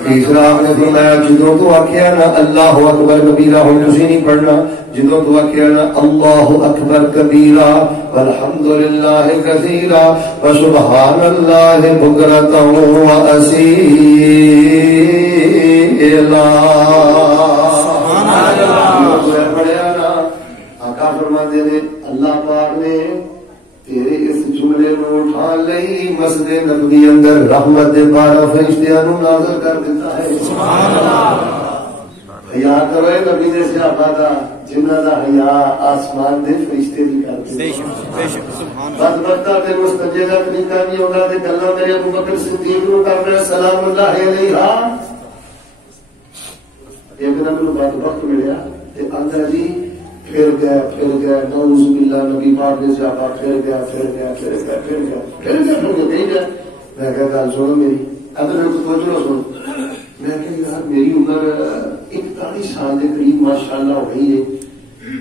تیسرا آپ نے فرمایا جدوں تو آخیا نا اللہ اکبر کبیرہ، ہوں تسی نہیں پڑھنا، جدوں تو آخیا نا اللہ اکبر کبیرہ والحمد للہ کثیرہ وسبحان اللہ بکرۃ واصیلا. پڑھیا نا آقا فرماتے ہیں اللہ پاک نے تیرے اس جملے نو اٹھا لئی مسجد نبوی اندر رحمت دے 12 فرشتیاں نو نازل کر دیتا ہے. سبحان اللہ. حیا کرو نبی دے صحابہ دا جنہاں دا حیا آسمان دے فرشتے بھی کرتے. بے شک بے شک. سبحان اللہ. بدبختہ تے مستجے دا طریقہ نہیں ہوندا تے گلاں میرے ابو بکر صدیق نو کر رہے سلام اللہ علیہ. ایک دن میں بدبخت ملیا تے اندر جی پھر گیا نعوذ باللہ نبی پاک نے صحابہ پھر گیا. میں کہا گل سنو میری ادھر توجہ سن. میں کہ یار میری عمر 41 سال کے قریب ماشاءاللہ ہو گئی ہے.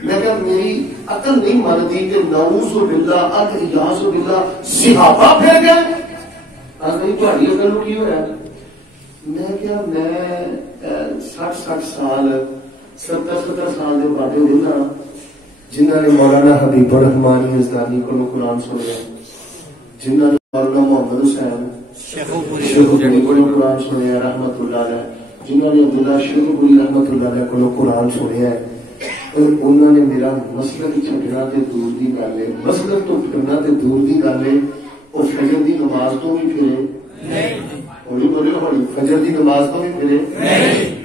میں کہ میری عقل نہیں مانتی کہ نعوذ باللہ الیاذ باللہ صحابہ پھر گئے. نہیں تہاڈی عقل نوں کی ہویا؟ میں کیا میں 60 سال 70 سال کے بابے دینا جنہوں نے مولانا حبیب الرحمان یزدانی کو قرآن سنیا، جنہوں نے مولانا محمد حسین شیخوپوری کو قرآن سنیا رحمت اللہ علیہ، جنہوں نے عبداللہ شیخوپوری رحمت اللہ علیہ کو قرآن سنیا ہے. اور انہوں نے میرا مسلک چھڈنا تے دور دی گل ہے، مسلک تو پھرنا تے دور دی گل ہے. وہ فجر دی نماز تو بھی پھرے، ہولی بولے ہولی فجر دی نماز تو بھی پھرے.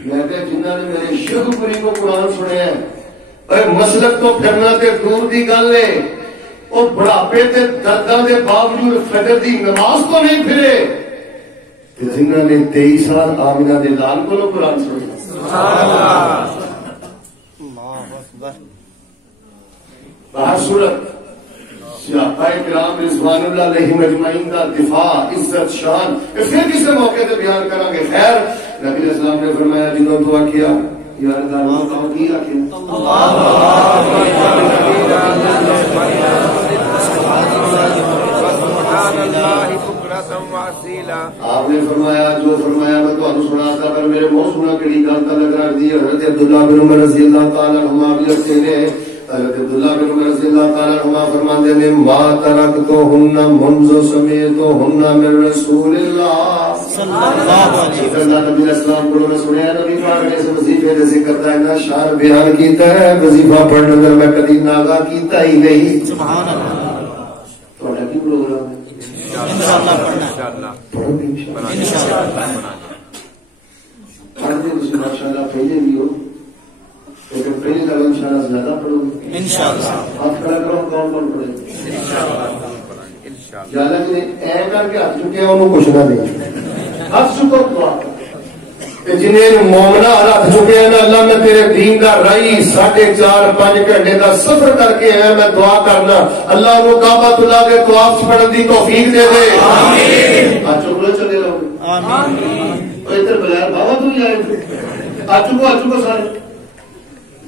میں کہ جنہوں نے میرے شیخوپوری کو قرآن سنیا ہے مسلک تو پھرنا تے دور دی گل ہے، اور بڑھاپے تے درداں دے باوجود فجر دی نماز کو نہیں پھرے. جنہوں نے 23 سال آمنہ دے لال کو قرآن سنیا. سبحان اللہ. باہر صورت صحابہ کرام رضوان اللہ علیہم اجمعین کا دفاع عزت شان پھر کسی موقع تے بیان کریں گے. خیر نبی علیہ السلام نے فرمایا جنہوں دعا کیا یار داروں کی آخر آپ نے فرمایا جو فرمایا میں تو سنا تھا پر میرے منہ سنا کہڑی گل کا لگ رہا دی. حضرت عبداللہ بن عمر رضی اللہ تعالیٰ عنہما بھی رکھتے نے. حضرت عبداللہ بن عمر رضی اللہ تعالیٰ عنہما فرماتے ہیں ما ترکتہن منذ سمعتہن من رسول اللہ صلی اللہ علیہ وسلم. نبی السلام کو میں سنیا نبی پاک نے اس وظیفے کا ذکر کا اتنا شان بیان کیتا ہے وظیفہ پڑھنے میں میں کبھی ناغا کیتا ہی نہیں. سبحان اللہ. تھوڑا کی پروگرام ہے انشاءاللہ پڑھنا پڑھو گے انشاءاللہ پڑھتے ہیں ماشاءاللہ پہلے بھی ہو لیکن پہلی دفعہ انشاءاللہ زیادہ پڑھو گے انشاءاللہ. ہاتھ کھڑا کرو کون کون پڑھے انشاءاللہ. جالا جی اے کر کے ہاتھ چکے انہوں کچھ نہ دیں ہاتھ چکو دعا جنہیں مومنا ہاتھ چکے ہیں نا اللہ میں تیرے دین کا رائی 4.5-5 گھنٹے کا سفر کر کے ہے میں دعا کرنا اللہ وہ کعبۃ اللہ کے طواف پڑھنے کی توفیق دے دے. آمین. ہاتھ چکو چلے رہو. آمین. اور ادھر بغیر بابا تو ہی آئے ہاتھ چکو سارے.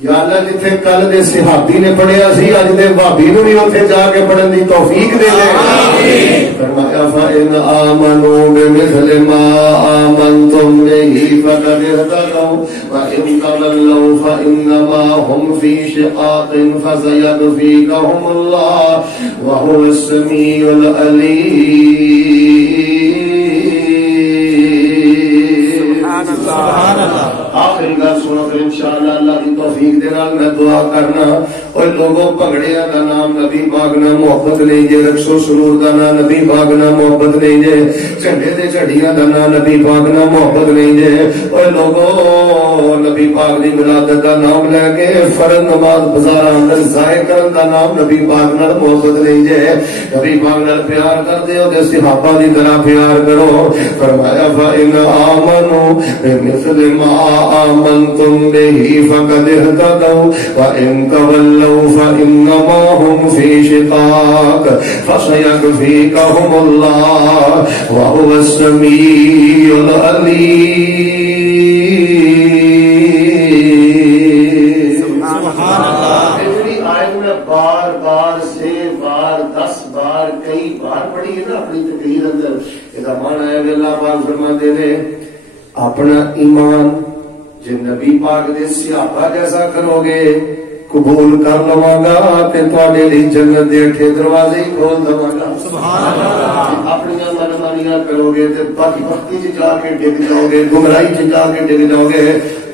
یا اللہ جتھے کل دے صحابی نے پڑھیا سی اج دے بھابی نو بھی اوتھے جا کے پڑھن دی توفیق دے دے. آمین. فرمایا فإن آمنوا بمثل ما آمنتم به فقد اهتدوا وإن تولوا فإنما هم في شقاق فسيكفيكهم الله وهو السميع العليم. سبحان اللہ. آخری گل سنو پھر انشاءاللہ اللہ کی توفیق دے نال میں دعا کرنا. اور لوگوں پگڑیاں دا نام نبی پاک نہ محبت نہیں جے، رقص و سرور دا نام نبی پاک نہ محبت نہیں جے، جھنڈے تے جھڑیاں دا نام نبی پاک نہ محبت نہیں جے، اور لوگوں نبی پاک دی ولادت دا نام لے کے فرض نماز بازاراں اندر ضائع کرن دا نام نبی پاک نال محبت نہیں جے۔ نبی پاک نال پیار کردے ہو تے صحابہ دی طرح پیار کرو۔ فرمایا فإن آمنوا بمثل ما آمنتم به فقد اهتدوا وإن تولوا فإنما هم في شقاق فسيكفيكهم الله وهو السميع العليم۔ سبحان اللہ۔ ایسی آیت میں بار بار سے بار 10 بار کئی بار پڑھی ہے نا اپنی تقریر اندر، یہ معنی ہے کہ اللہ پاک فرماتے ہیں اپنا ایمان جو نبی پاک دے صحابہ جیسا کرو گے قبول کر لواں گا تے تواڈے لئی جنت دے 8 دروازے ہی کھول دواں گا۔ سبحان اللہ۔ اپنی منمانیاں کرو گے تے بدبختی چ جا کے ڈگ جاؤ گے، گمراہی چ جا کے ڈگ جاؤ گے۔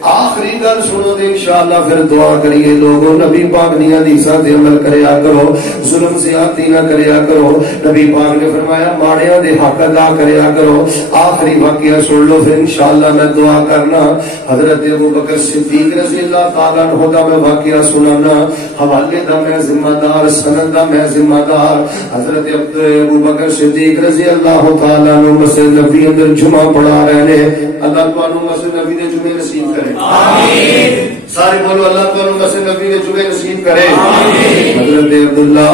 آخری گل سنو دے انشاءاللہ پھر دعا کریے۔ لوگوں نبی پاک دی حدیثاں تے عمل کریا کرو، ظلم زیادتی نہ کریا کرو۔ نبی پاک نے فرمایا ماڑیاں دے حق ادا کریا کرو۔ آخری واقعہ سن لو پھر انشاءاللہ میں دعا کرنا۔ حضرت ابو بکر صدیق رضی اللہ تعالیٰ عنہ دا میں واقعہ سنانا، حوالے دا میں ذمہ دار، سند دا میں ذمہ دار۔ حضرت ابو بکر صدیق رضی اللہ تعالیٰ عنہ مسجد نبی اندر جمعہ پڑھا رہے ہیں۔ اللہ تعالیٰ مسجد نبی دے جمعے نصیب کرے، آمین۔ سارے بولو اللہ تعالیٰ مسجد نبی دے جمعے نصیب کرے، آمین۔ حضرت عبداللہ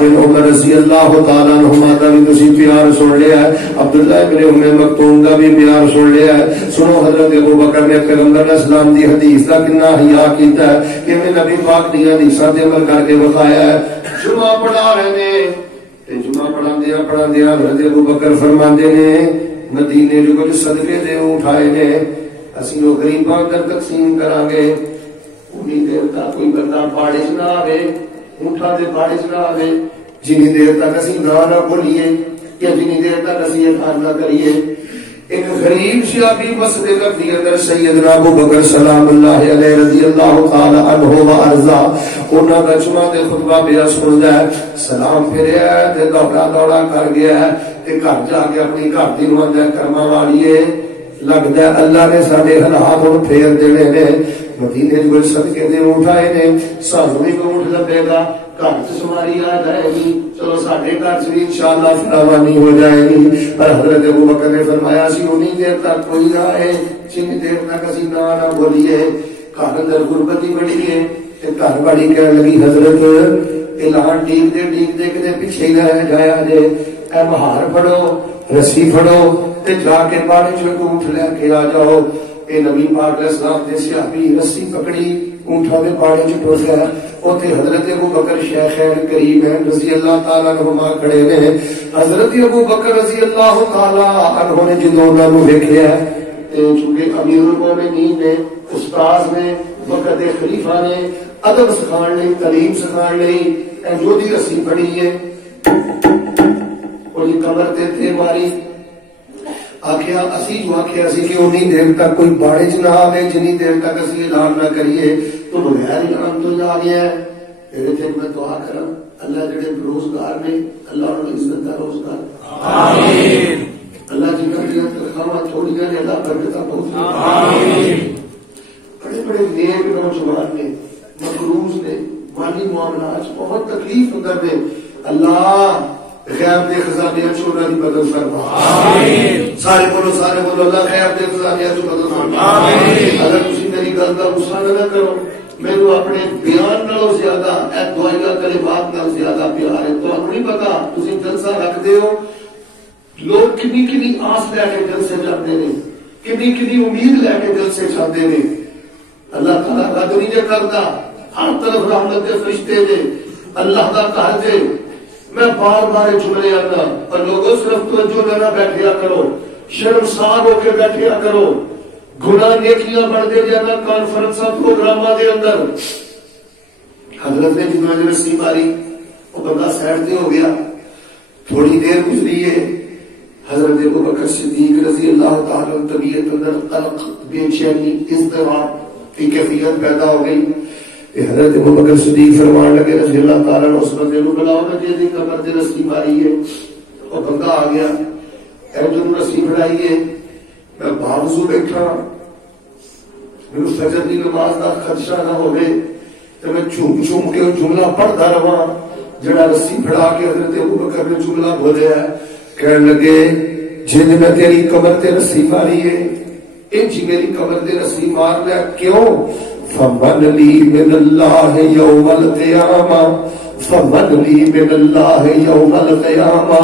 بن عمر رضی اللہ تعالیٰ عنہما دا بھی تسی پیار سن لیا ہے، عبداللہ بن ام مکتوم دا بھی پیار سن لیا ہے۔ سنو حضرت ابو بکر نے پیغمبر علیہ السلام دی حدیث دا کتنا حیا کیتا ہے کہ میں نبی پاک دی حدیثاں تے عمل کر کے بتایا ہے۔ جمعہ پڑھا رہے نے تے جمعہ پڑھاندیاں حضرت ابو بکر فرماندے نے مدینے جو کچھ صدقے دے اٹھائے نے اسی لوگ غریباں اندر تقسیم کران گے، انہی دیر تک کوئی بندہ باڑے چ نہ آوے، اونٹاں دے باڑے چ نہ آوے جنی دیر تک اسی نہ بولیے یا جنی دیر تک اسی یہ کام نہ کریے۔ ایک غریب شیابی مسجد نبوی اندر سیدنا ابو بکر سلام اللہ علیہ رضی اللہ تعالی عنہ و ارضا انہاں دا جمعہ دے خطبہ پیا سندا ہے، سلام پھریا ہے تے دوڑا کر گیا ہے تے گھر جا کے اپنی گھر دی نوں اندر کرما والیے لگدا ہے اللہ نے سارے حالات ہن پھیر دینے نے۔ مدینے دے صدقے دے اٹھائے نے، سانوں بھی اونٹ لبے گا، گھر چ سواری آ جائے گی، چلو ساڈے گھر چ بھی انشاءاللہ فراوانی ہو جائے گی۔ پر حضرت ابو بکر نے فرمایا اسی انہی دیر تک کوئی نہ آئے جن دیر تک اسی نہ بولیے۔ گھر اندر غربت ہی بڑی ہے تے گھر بڑی کہنے لگی حضرت اعلان ڈیکتے کتے پیچھے ہی رہ جایا جے، اے مہار پھڑو رسی پھڑو تے جا کے پانی چ اونٹ لے کے آ جاؤ۔ اے نبی پاک علیہ السلام دے صحابی رسی پکڑی اونٹاں دے پانی چ ٹر گیا۔ اوتھے حضرت ابو بکر شیخین کریم رضی اللہ تعالی عنہما کھڑے نے۔ حضرت ابو بکر رضی اللہ تعالی عنہ نے جدوں انہاں نوں ویکھیا تے چونکہ امیر المومنین نے، استاد نے، وقت دے خلیفہ نے ادب سکھانے لئی، تعلیم سکھانے لئی جو دی رسی پڑھی ہے وہ کمر تے تے ماری آخیا اسی جو آخیا سی کہ انہی دیر تک کوئی باڑے چ نہ آوے جنی دیر تک اسی اعلان نہ کریے تو بغیر اعلان تو جا گیا ہے۔ پھر میں دعا کرا اللہ جڑے روزگار نے اللہ انہوں نے عزت کا روزگار، آمین۔ اللہ جنہوں نے تنخواہ تھوڑیاں نے اللہ برکتاں بہت، آمین۔ بڑے بڑے نیک نوجوان نے، مقروض نے، مالی معاملات بہت تکلیف اندر نے، اللہ غیب دے خزانے چونا دی بدل فرما، آمین۔ سارے بولو اللہ غیب دے خزانے چو بدل فرما، آمین۔ اگر تسی میری گل دا غصہ نہ کرو، میرے اپنے بیان نالوں زیادہ اے دعائیاں کلمات نال زیادہ پیار ہے۔ تو اپنی پتا تسی جلسہ رکھدے ہو، لوگ کنی آس لے کے جلسے جاندے نے، کنی امید لے کے جلسے جاندے نے۔ اللہ تعالیٰ کا تو نہیں کرتا، ہر طرف رحمت دے فرشتے دے، اللہ دا گھر دے۔ میں بار بار جملے آتا اور لوگوں صرف توجہ نہ بیٹھیا کرو، شرمسار ہو کے بیٹھیا کرو، گناہ نیکیاں بڑھتے جانا کانفرنس پروگراماں دے اندر۔ حضرت نے جنہوں رسی ماری وہ بندہ سائڈ دے ہو گیا، تھوڑی دیر گزری ہے، حضرت ابو بکر صدیق رضی اللہ تعالی طبیعت اندر قلق، بے چینی، اضطراب کی کیفیت پیدا ہو گئی۔ حضرت ابوبکر صدیق فرمان لگے رضی اللہ تعالیٰ عنہ اس بندے نو بلاؤ نا جی قبر تے رسی ماری ہے. وہ بندہ آ گیا جو رسی بڑھائی ہے. میں باوضو بیٹھا میرے فجر کی نماز کا خدشہ نہ ہوئے تو میں چوم چوم کے جملہ پڑھتا رہا جڑا رسی پھڑا کے حضرت ابوبکر نے جملہ بولیا ہے. کہنے لگے جن میں تیری قبر تے رسی ماری ہے انجی میری قبر تے رسی مار لیا. کیوں؟ فمن لی من اللہ یوم القیامہ فمن لی من اللہ یوم القیامہ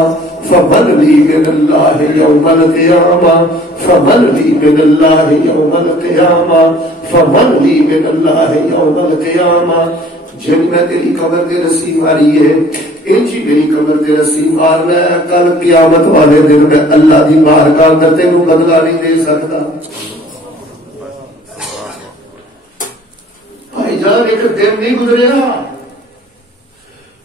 فمن لی من اللہ یوم القیامہ فمن لی من اللہ یوم القیامہ فمن لی من اللہ یوم القیامہ. جن میں تیری قبر تے رسی ماری ہے انجی میری قبر تے رسی مارنا ہے. کل قیامت والے دن میں اللہ دی بارگاہ اندر تینوں بدلہ نہیں دے سکتا. بھائی جان ایک دن نہیں گزریا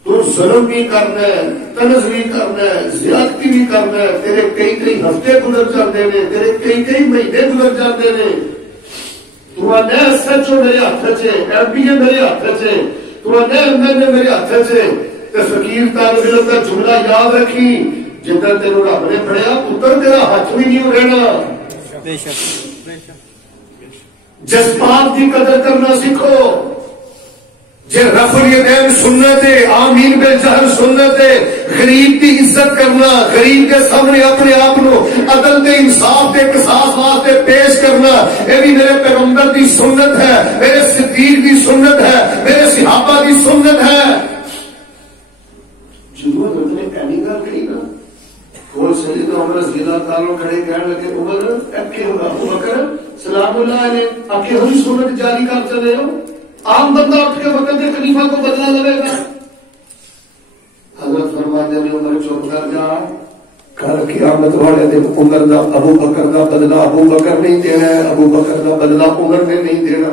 تو ظلم بھی کرنا ہے طنز بھی کرنا ہے زیادتی بھی کرنا ہے. تیرے کئی کئی ہفتے گزر جاتے ہیں تیرے کئی کئی مہینے گزر جاتے ہیں. تو آنے SHO میرے ہاتھ سے MBA میرے ہاتھ سے تو آنے MLA میرے ہاتھ سے تے فقیر طالب علم کا جملہ یاد رکھی جدھر تینوں رب نے پڑھیا پتر تیرا ہاتھ بھی نہیں رہنا. جذبات کی قدر کرنا سیکھو. جے رفع الیدین سنت ہے آمین بالجہر سنت ہے. غریب کی عزت کرنا غریب کے سامنے اپنے آپ کو عدل تے انصاف تے قصاص واسطے پیش کرنا یہ بھی میرے پیغمبر کی سنت ہے میرے صدیق کی سنت ہے میرے صحابہ کی سنت ہے. ضرورت نے کہنی گل کہی نا کوئی سیدنا عمر رضی اللہ تعالیٰ کھڑے کہنے لگے عمر اکے ابوبکر سلام اللہ علیہ اکے ہوئی سنت جاری کر چلے ہو. عام بندہ اٹھ کے وقت کے خلیفہ کو بدلا لگے گا. حضرت فرماتے ہیں عمر چپ کر جا کل قیامت والے دن عمر دا ابو بکر دا بدلا ابو بکر نہیں دینا ہے ابو بکر دا بدلا عمر نے نہیں دینا.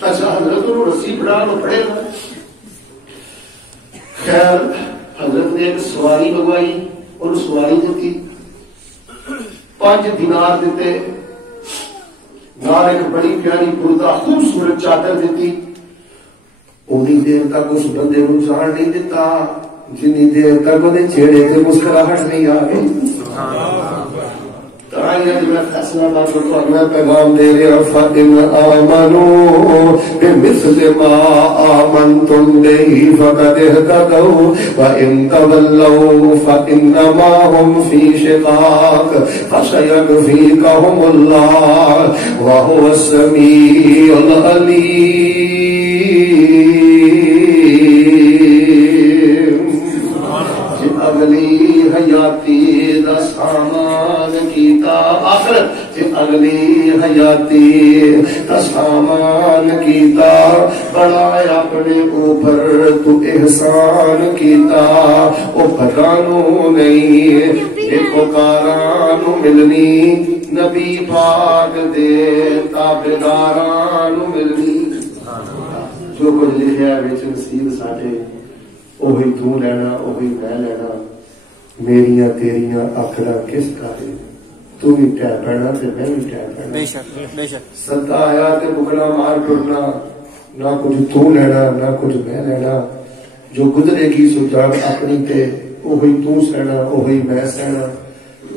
اچھا حضرت انہوں رسی پڑھا لو پڑے گا. خیر حضرت نے ایک سواری منگوائی اور سواری دیتی 5 دینار دیتے نال ایک بڑی پیاری بردہ خوبصورت چادر دیتی. اونی دیر تک اس بندے کو جان نہیں دیتا جنی دیر تک وہ چہرے سے مسکراہٹ نہیں آ گئی. میں فیصلہ بات کرتا ہوں میں پیغام دے رہا فَإِنْ آمَنُوا بِمِثْلِ مَا آمَنْتُمْ بِهِ فَقَدِ اهْتَدَوْا وَإِنْ تَوَلَّوْا فَإِنَّمَا هُمْ فِي شِقَاقٍ فَسَيَكْفِيكَهُمُ اللَّهُ وَهُوَ السَّمِيعُ الْعَلِيمُ. اگلی حیاتی دا سامان کیتا آخرت اگلی حیاتی دا سامان کیتا بڑا اپنے اوپر تو احسان کیتا او پرانو نہیں ایک کارانو ملنی نبی پاک دے تابدارانو ملنی. جو کچھ لکھیا وچ نصیب ساڈے اوہی تو لینا اوہی میں لینا. میریاں تیریاں آخرا کس کارے تو بھی ٹہ پینا تے میں بھی ٹہ پینا. ستا آیا تے بکڑا مار ٹرنا نہ کچھ تو لینا نہ کچھ میں لینا. جو گزرے گی سو جان اپنی تے اوہی تو سہنا اوہی میں سہنا.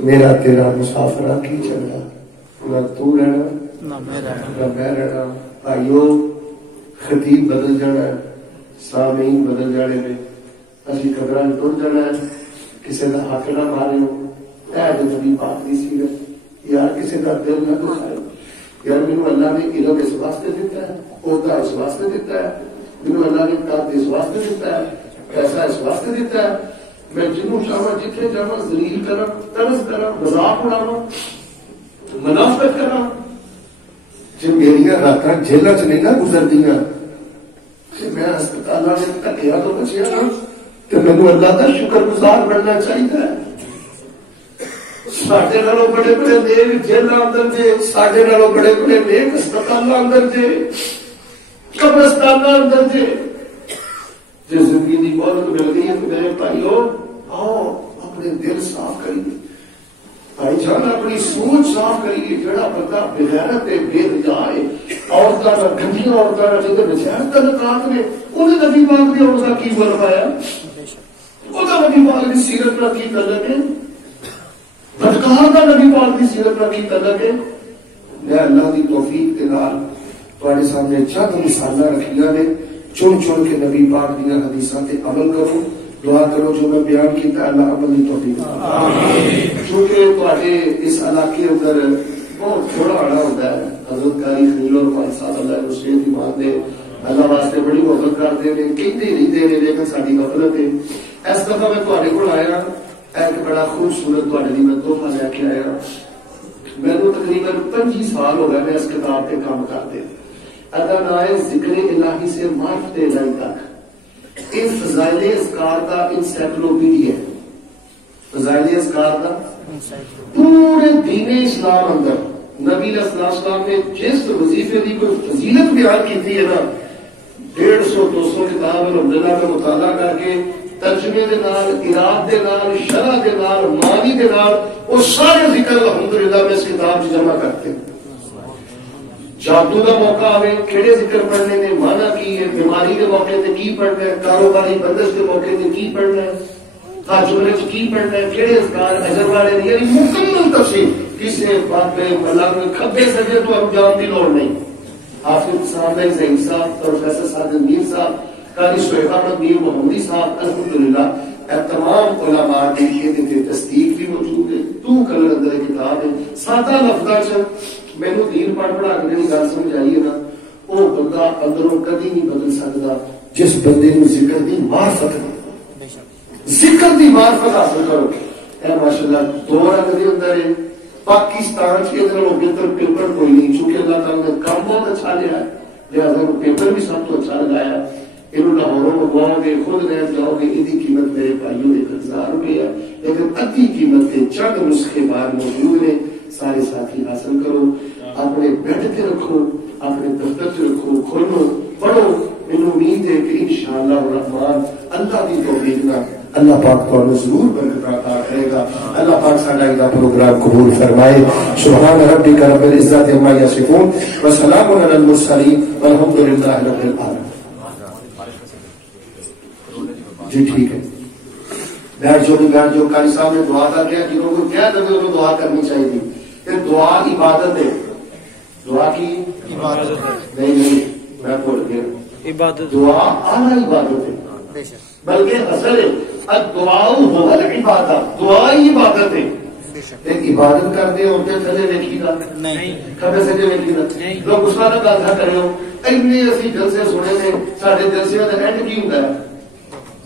میرا تیرا مسافرہ کی چلنا نہ تو لینا نہ میں لینا. آئیو خطیب بدل جانا ہے سامعین بدل جانے میں اسی قبران ٹر جانا ہے. کسی کا حق نہ مارے ہو نبی پاک کی سیرت یار کسی کا دل نہ دکھائے. یار مینو اللہ نے علم اس واسطے دیتا ہے عہدہ اس واسطے دیتا ہے مینو اللہ نے قد اس واسطے دیتا ہے پیسہ اس واسطے دیتا ہے میں جنوں چاہوں جتنے جاواں ذلیل کرا طرز کرا مذاق اڑاواں منافقت کرا. جب میری راتاں جیلاں چ نہیں نہ گزردیاں میں ہسپتال میں دھکیا تو بچیا نا تو مینو اللہ کا شکر گزار بننا چاہیے. ساڈے نالوں بڑے بڑے نیک جیلاں اندر جے ساڈے نالوں بڑے بڑے نیک ہسپتالاں اندر جے قبرستاناں اندر جے. جے زندگی دی مہلت مل گئی ہے تو میرے بھائیو آؤ اپنے دل صاف کریے بھائی جان اپنی سوچ صاف کریے. جڑا بندہ بغیرت بے حیا ہے عورتوں کا گندیاں عورتوں کا جہاں بچہ تعلقات نے انہیں نبی پاک کی عورت کا کی فرمایا وہ نبی پاک کی سیرت کا کی تعلق ہے بدکار کا نبی پاک کی سیرت کا کی تعلق ہے میں اللہ کی توفیق کے نال تواڈے سامنے چند مثالاں رکھیاں نے چن چن کے نبی پاک دی حدیثاں تے عمل کرو دعا کرو جو میں بیان کیتا اللہ عمل کی توفیق آمین چونکہ تواڈے اس علاقے اندر بہت تھوڑا آڑا ہوتا ہے حضرت قاری خلیل الرحمن صاحب اللہ حسین ایمان دے اللہ واسطے بڑی محبت کرتے ہیں کہتے رہتے ہیں لیکن ساری غفلت ہے اس دفعہ میں تواڈے کول آیا ایک بڑا خوبصورت تواڈے لیے میں تحفہ لے کے آیا میں تو تقریباً 25 سال ہو گئے میں اس کتاب پہ کام کرتے اگر نائے ذکر الہی سے معرفت الہی تک یہ فضائل اذکار کا انسائکلوپیڈیا ہے فضائل اذکار کا پورے دین اسلام اندر نبی علیہ السلام نے جس وظیفے کی کوئی فضیلت بیان کی ہے نا 150-200 کتاب الحمدللہ کا مطالعہ کر کے ترجمے دے نال اراد دے نال شرح دے نال معنی دے نال وہ سارے ذکر الحمدللہ میں اس کتاب میں جمع کرتے ہیں جادو کا موقع آئے کہڑے ذکر پڑھنے نے مانا کی ہے بیماری کے موقع تے کی پڑھنا ہے کاروباری بندش کے موقع تے کی پڑھنا ہے تاجرے چ کی پڑھنا ہے کہڑے اذکار اجر والے یعنی مکمل تفصیل کسی بات پہ اللہ نے کھبے سجے تو ہم جان کی لوڑ نہیں حافظ صاحب ظہیر صاحب پروفیسر ساجد میر صاحب قاری شعیب احمد میر محمدی صاحب الحمدللہ تمام علماء کی تصدیق بھی موجود ہے تو کلر اندر کتاب ہے سادہ لفظ مینو دین پڑھ پڑھا کے میری گل سمجھ آئیے نا وہ بندہ اندروں کدی نہیں بدل سکتا جس بندے نے ذکر دی معرفت ذکر دی معرفت حاصل کرو اے ماشاءاللہ دو رنگ دے اندر ہے پاکستان کے اندر بہتر پیپر کوئی نہیں چونکہ اللہ تعالیٰ نے کام بہت اچھا لیا ہے لہٰذا پیپر بھی سب تو اچھا لگایا انہوں لاہوروں منگواؤ گے خود رہ جاؤ گے یہ قیمت میرے بھائیوں 1000 روپے ہے لیکن ادھی قیمت کے چند نسخے باہر موجود ہیں سارے ساتھی حاصل کرو اپنے بیڈ پہ رکھو اپنے دفتر پہ رکھو کھولو پڑھو انہوں امید ہے کہ انشاءاللہ الرحمن اللہ کی توفیق نہ اللہ پاک کو ضرور برکت عطا کرے گا اللہ پاک سارا پروگرام قبول فرمائے سبحان ربک رب العزت عما یصفون وسلام علی المرسلین والحمد للہ رب العالمین جی ٹھیک ہے بیٹھ جو قاری صاحب نے دعا کر گیا جنہوں کو کیا کرتے انہوں دعا کرنی چاہیے تھی پھر دعا عبادت ہے دعا کی عبادت نہیں میں بول گیا عبادت دعا اعلیٰ عبادت ہے بلکہ اصل دعا ہو عبادت دعا ہی عبادت ہے ایک عبادت کرتے ہوتے تھلے ویکھی گا کبے سجے ویکھی گا لوگ غصہ نہ گل کر رہے ہو اینے اسی جلسے سنے نے سارے جلسے کا اینڈ کی ہوتا ہے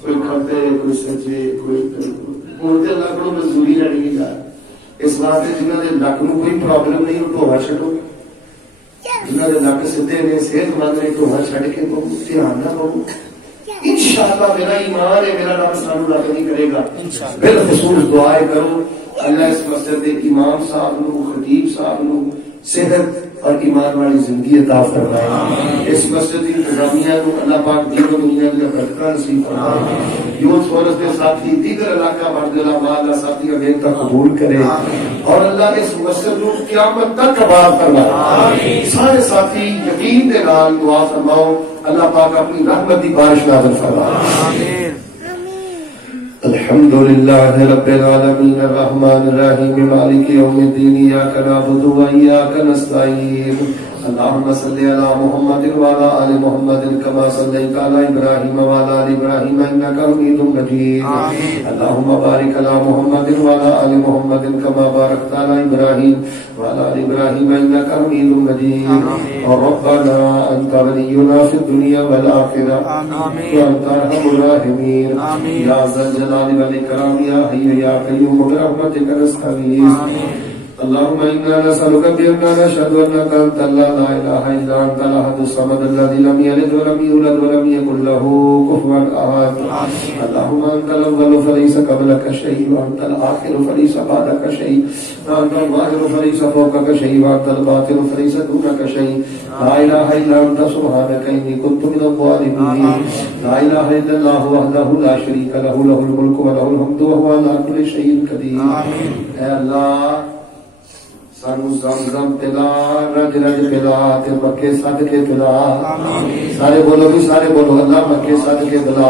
کوئی کھڑتے کوئی سجے کوئی ہوں تو اللہ کو مزدوری لڑی گی یار اس واسطے جنہوں نے نک نو کوئی پرابلم نہیں وہ ٹوہا چڈو جنہوں نے نک سیدھے نے صحت مند نے ٹوہا چڈ کے دھیان نہ کرو انشاءاللہ میرا ایمان ہے میرا رب سانو نک نہیں کرے گا بالخصوص دعائیں کرو اللہ اس مسجد کے امام صاحب نو خطیب صاحب نو صحت اور ایمان والی زندگی عطا فرمائے اس مسجد کی انتظامیہ کو اللہ پاک دین و دنیا کی برکت نصیب فرمائے یوتھ فورس کے ساتھی دیگر علاقہ مرد علماء اللہ ساتھی امیت کا قبول کرے اور اللہ اس مسجد کو قیامت تک آباد فرمائے سارے ساتھی یقین کے نال دعا فرماؤ اللہ پاک اپنی رحمت کی بارش نازل فرمائے الحمد لله رب العالمين الرحمن الرحيم مالك يوم الدين إياك نعبد وإياك نستعين اللهم صل على محمد وعلى آل محمد كما صليت على إبراهيم وعلى آل إبراهيم إنك حميد مجيد اللهم بارك على محمد وعلى آل محمد كما باركت على إبراهيم وعلى آل إبراهيم إنك حميد مجيد ربنا أنت ولينا في الدنيا والآخرة وأنت أرحم الراحمين يا ذا الجلال والإكرام يا حي يا قيوم برحمتك نستغيث اللهم إنا نسألك بأننا نشهد أنك أنت الله لا إله إلا أنت الأحد الصمد الذي لم يلد ولم يولد ولم يكن له كفوا أحد اللهم أنت الأول فليس قبلك شيء وأنت الآخر فليس بعدك شيء وأنت الظاهر فليس فوقك شيء وأنت الباطن فليس دونك شيء لا إله إلا أنت سبحانك إني كنت من الظالمين لا إله إلا الله وحده لا شريك له له الملك وله الحمد وهو على كل شيء قدير اے اللہ سانو زمزم پلا رج رج پلا تے مکے سد کے پلا سارے بولو بھی سارے بولو اللہ مکے سد کے پلا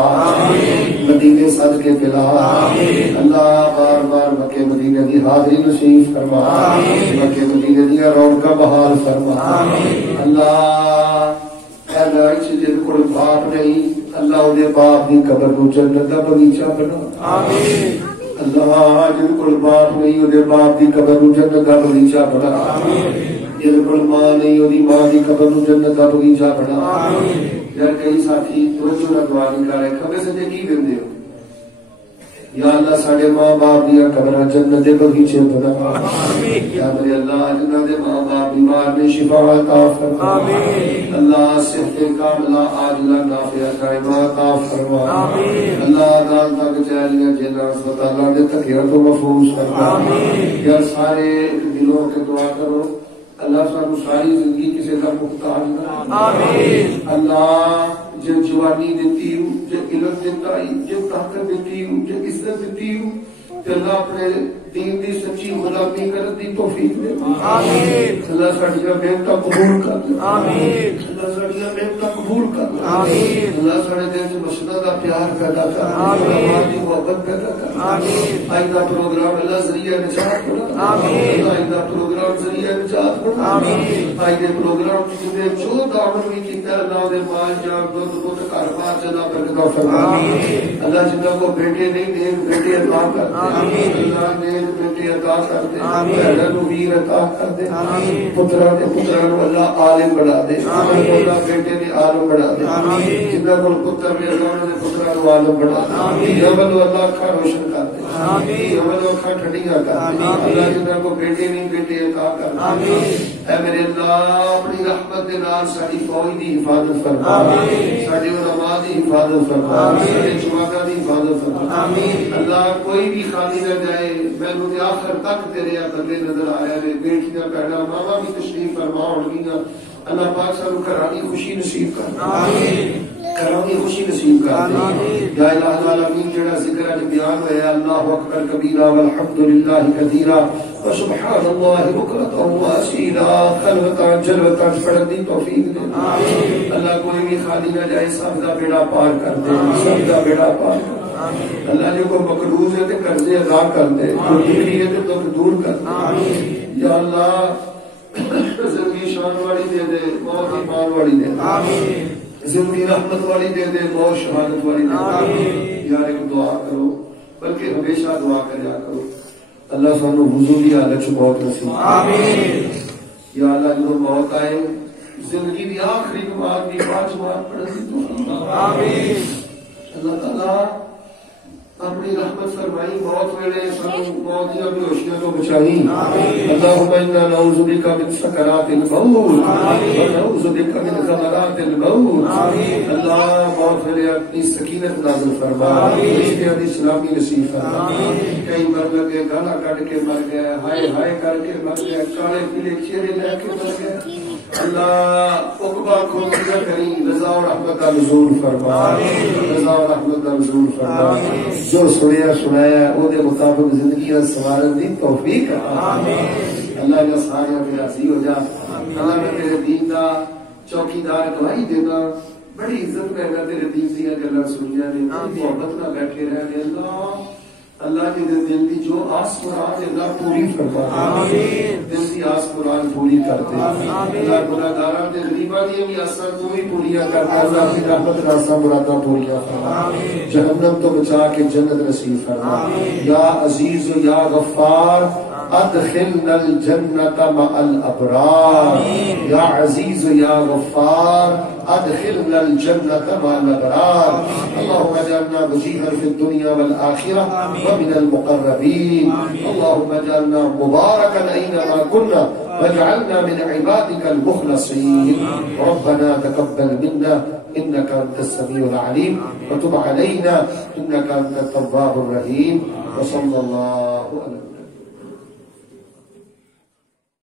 مدینے سد کے پلا اللہ بار بار مکے مدینے دی حاضری نصیب فرما مکے مدینے دی رونقاں بحال فرما اللہ جن کو باپ نہیں اللہ دے باپ دی قبر کو جنت دا باغیچہ بنا اللہ جن کو باپ نہیں دے باپ دی قبر کو جنت دا باغیچہ بنا جن کو ماں نہیں دی ماں دی قبر کو جنت دا باغیچہ بنا یار کئی ساتھی توجہ نہ دعا نہیں کر رہے کبے سے کی دیندے ہو یا اللہ ساڈے ماں باپ دی قبر جنت دے باغیچے بنا یا میرے اللہ جنہاں دے ماں باپ بیمار نے شفا عطا فرما اللہ صحت کاملہ عاجلہ نافعہ دائمہ عطا فرما اللہ عدالتاں کچہریاں جیلاں اسپتالاں دے تکیاں تو محفوظ فرما یا سارے دلوں کے دعا کرو اللہ سانو ساری زندگی کسی کا محتاج نہ اللہ جو جوانی دیتی ہوں جو علم دیتا ہوں جو طاقت دیتی ہوں جو عزت دیتی ہوں کہ اللہ اپنے دین دی سچی غلامی کرنے دی توفیق دے اللہ ساڈیاں محنتاں قبول کر لے اللہ ساڈیاں محنتاں قبول کر لے اللہ ساڈے دل وچ مسجداں دا پیار پیدا کر اللہ دی محبت پیدا کر آئندہ پروگرام اللہ ذریعہ نجات بنا آئندہ پروگرام ذریعہ نجات بنا آئندہ پروگرام جنہیں جو دعوت بھی کیتا اللہ دے مال جان دودھ بت گھر بار چلا برکت فرما اللہ جنہاں کو بیٹے نہیں دے بیٹے عطا کر دے اللہ نے بیٹے عطا کر دے بہنوں کو ویر عطا کر دے پتراں دے پتراں کو اللہ عالم بنا دے اللہ بیٹے نے عالم بنا دے جنہاں کو پتر نے اللہ نے پتراں کو عالم بنا دے یمن اللہ اکھاں روشن کر دے یمن اکھاں ٹھنڈیاں کر دے اللہ جنہاں کو بیٹے نہیں بیٹے عطا کر دے اے میرے اللہ اپنی رحمت دے نال ساڈی فوج دی حفاظت فرما ساڈے علماء دی حفاظت فرما ساڈے شہداء دی حفاظت فرما اللہ کوئی بھی خالی نہ جائے مینوں تے آخر تک تیرے بندے نظر آیا نے بیٹیاں پیدا ماما بھی تشریف فرما ہوگیاں اللہ پاک سانو گھراں خوشی نصیب کر گھراں خوشی نصیب کر یا الہ العالمین جڑا ذکر اج بیان ہویا اللہ اکبر کبیرہ والحمدللہ کثیرا وسبحان اللہ بکرۃ واصیلا خلوۃ جلوۃ پڑھن دی توفیق دے اللہ کوئی بھی خالی نہ جائے سب دا بیڑا پار کر دے سب دا بیڑا پار کر اللہ جو کو مقروض ہے تے قرضے ادا کر دے جو دکھی ہے تے دکھ دور کر دے یا اللہ زندگی شان والی دے دے موت ایمان والی دے آمین زندگی رحمت والی دے دے موت شہادت والی دے یار ایک دعا کرو بلکہ ہمیشہ دعا کریا کرو اللہ سانو حضور دی حالت چ موت نصیب آمین یا اللہ جو موت آئے زندگی دی آخری نماز دی پانچ بار پڑھن دی دعا آمین اللہ تعالی اپنی رحمت فرمائی موت ویلے سانو موت دی بے ہوشیاں تو بچائی اللهم انا نعوذ بک من سکرات الموت ونعوذ بک من غمرات الموت اللہ موت ویلے اپنی سکینت نازل فرما رشتے دی سلامی نصیب فرما کئی مر لگے گانا کٹ کے مر گیا ہائے ہائے کر کے مر گیا کالے پیلے چہرے لے کے مر گیا اللہ عقبہ کو نہ کریں رضا و رحمت کا نزول فرما رضا و رحمت کا نزول فرما جو سنیا سنایا او دے مطابق زندگی سوارن دی توفیق اللہ نے سارے پہ راضی ہو جا اللہ نے تیرے دین دا چوکیدار گواہی دینا بڑی عزت کرنا تیرے دین دی گلاں سنیا نے محبت نہ بیٹھے رہنے اللہ کے دل دی جو آس مراد اللہ پوری فرما آمین دل دی آس مراد پوری کرتے اللہ گناہگاراں تے غریباں دی بھی آساں تو بھی پوریاں کرتا اللہ کی رحمت نال آساں مراداں پوریاں فرما جہنم تو بچا کے جنت نصیب فرما یا عزیز یا غفار ادخلنا الجنة مع الابرار یا عزیز یا غفار ادخلنا الجنة مع الابرار اللهم اجعلنا وجيها في الدنيا والآخرة ومن المقربين اللهم اجعلنا مباركا اينما كنا واجعلنا من عبادك المخلصين ربنا تقبل منا انك انت السميع العليم وتب علينا انك انت التواب الرحيم وصلى الله عليه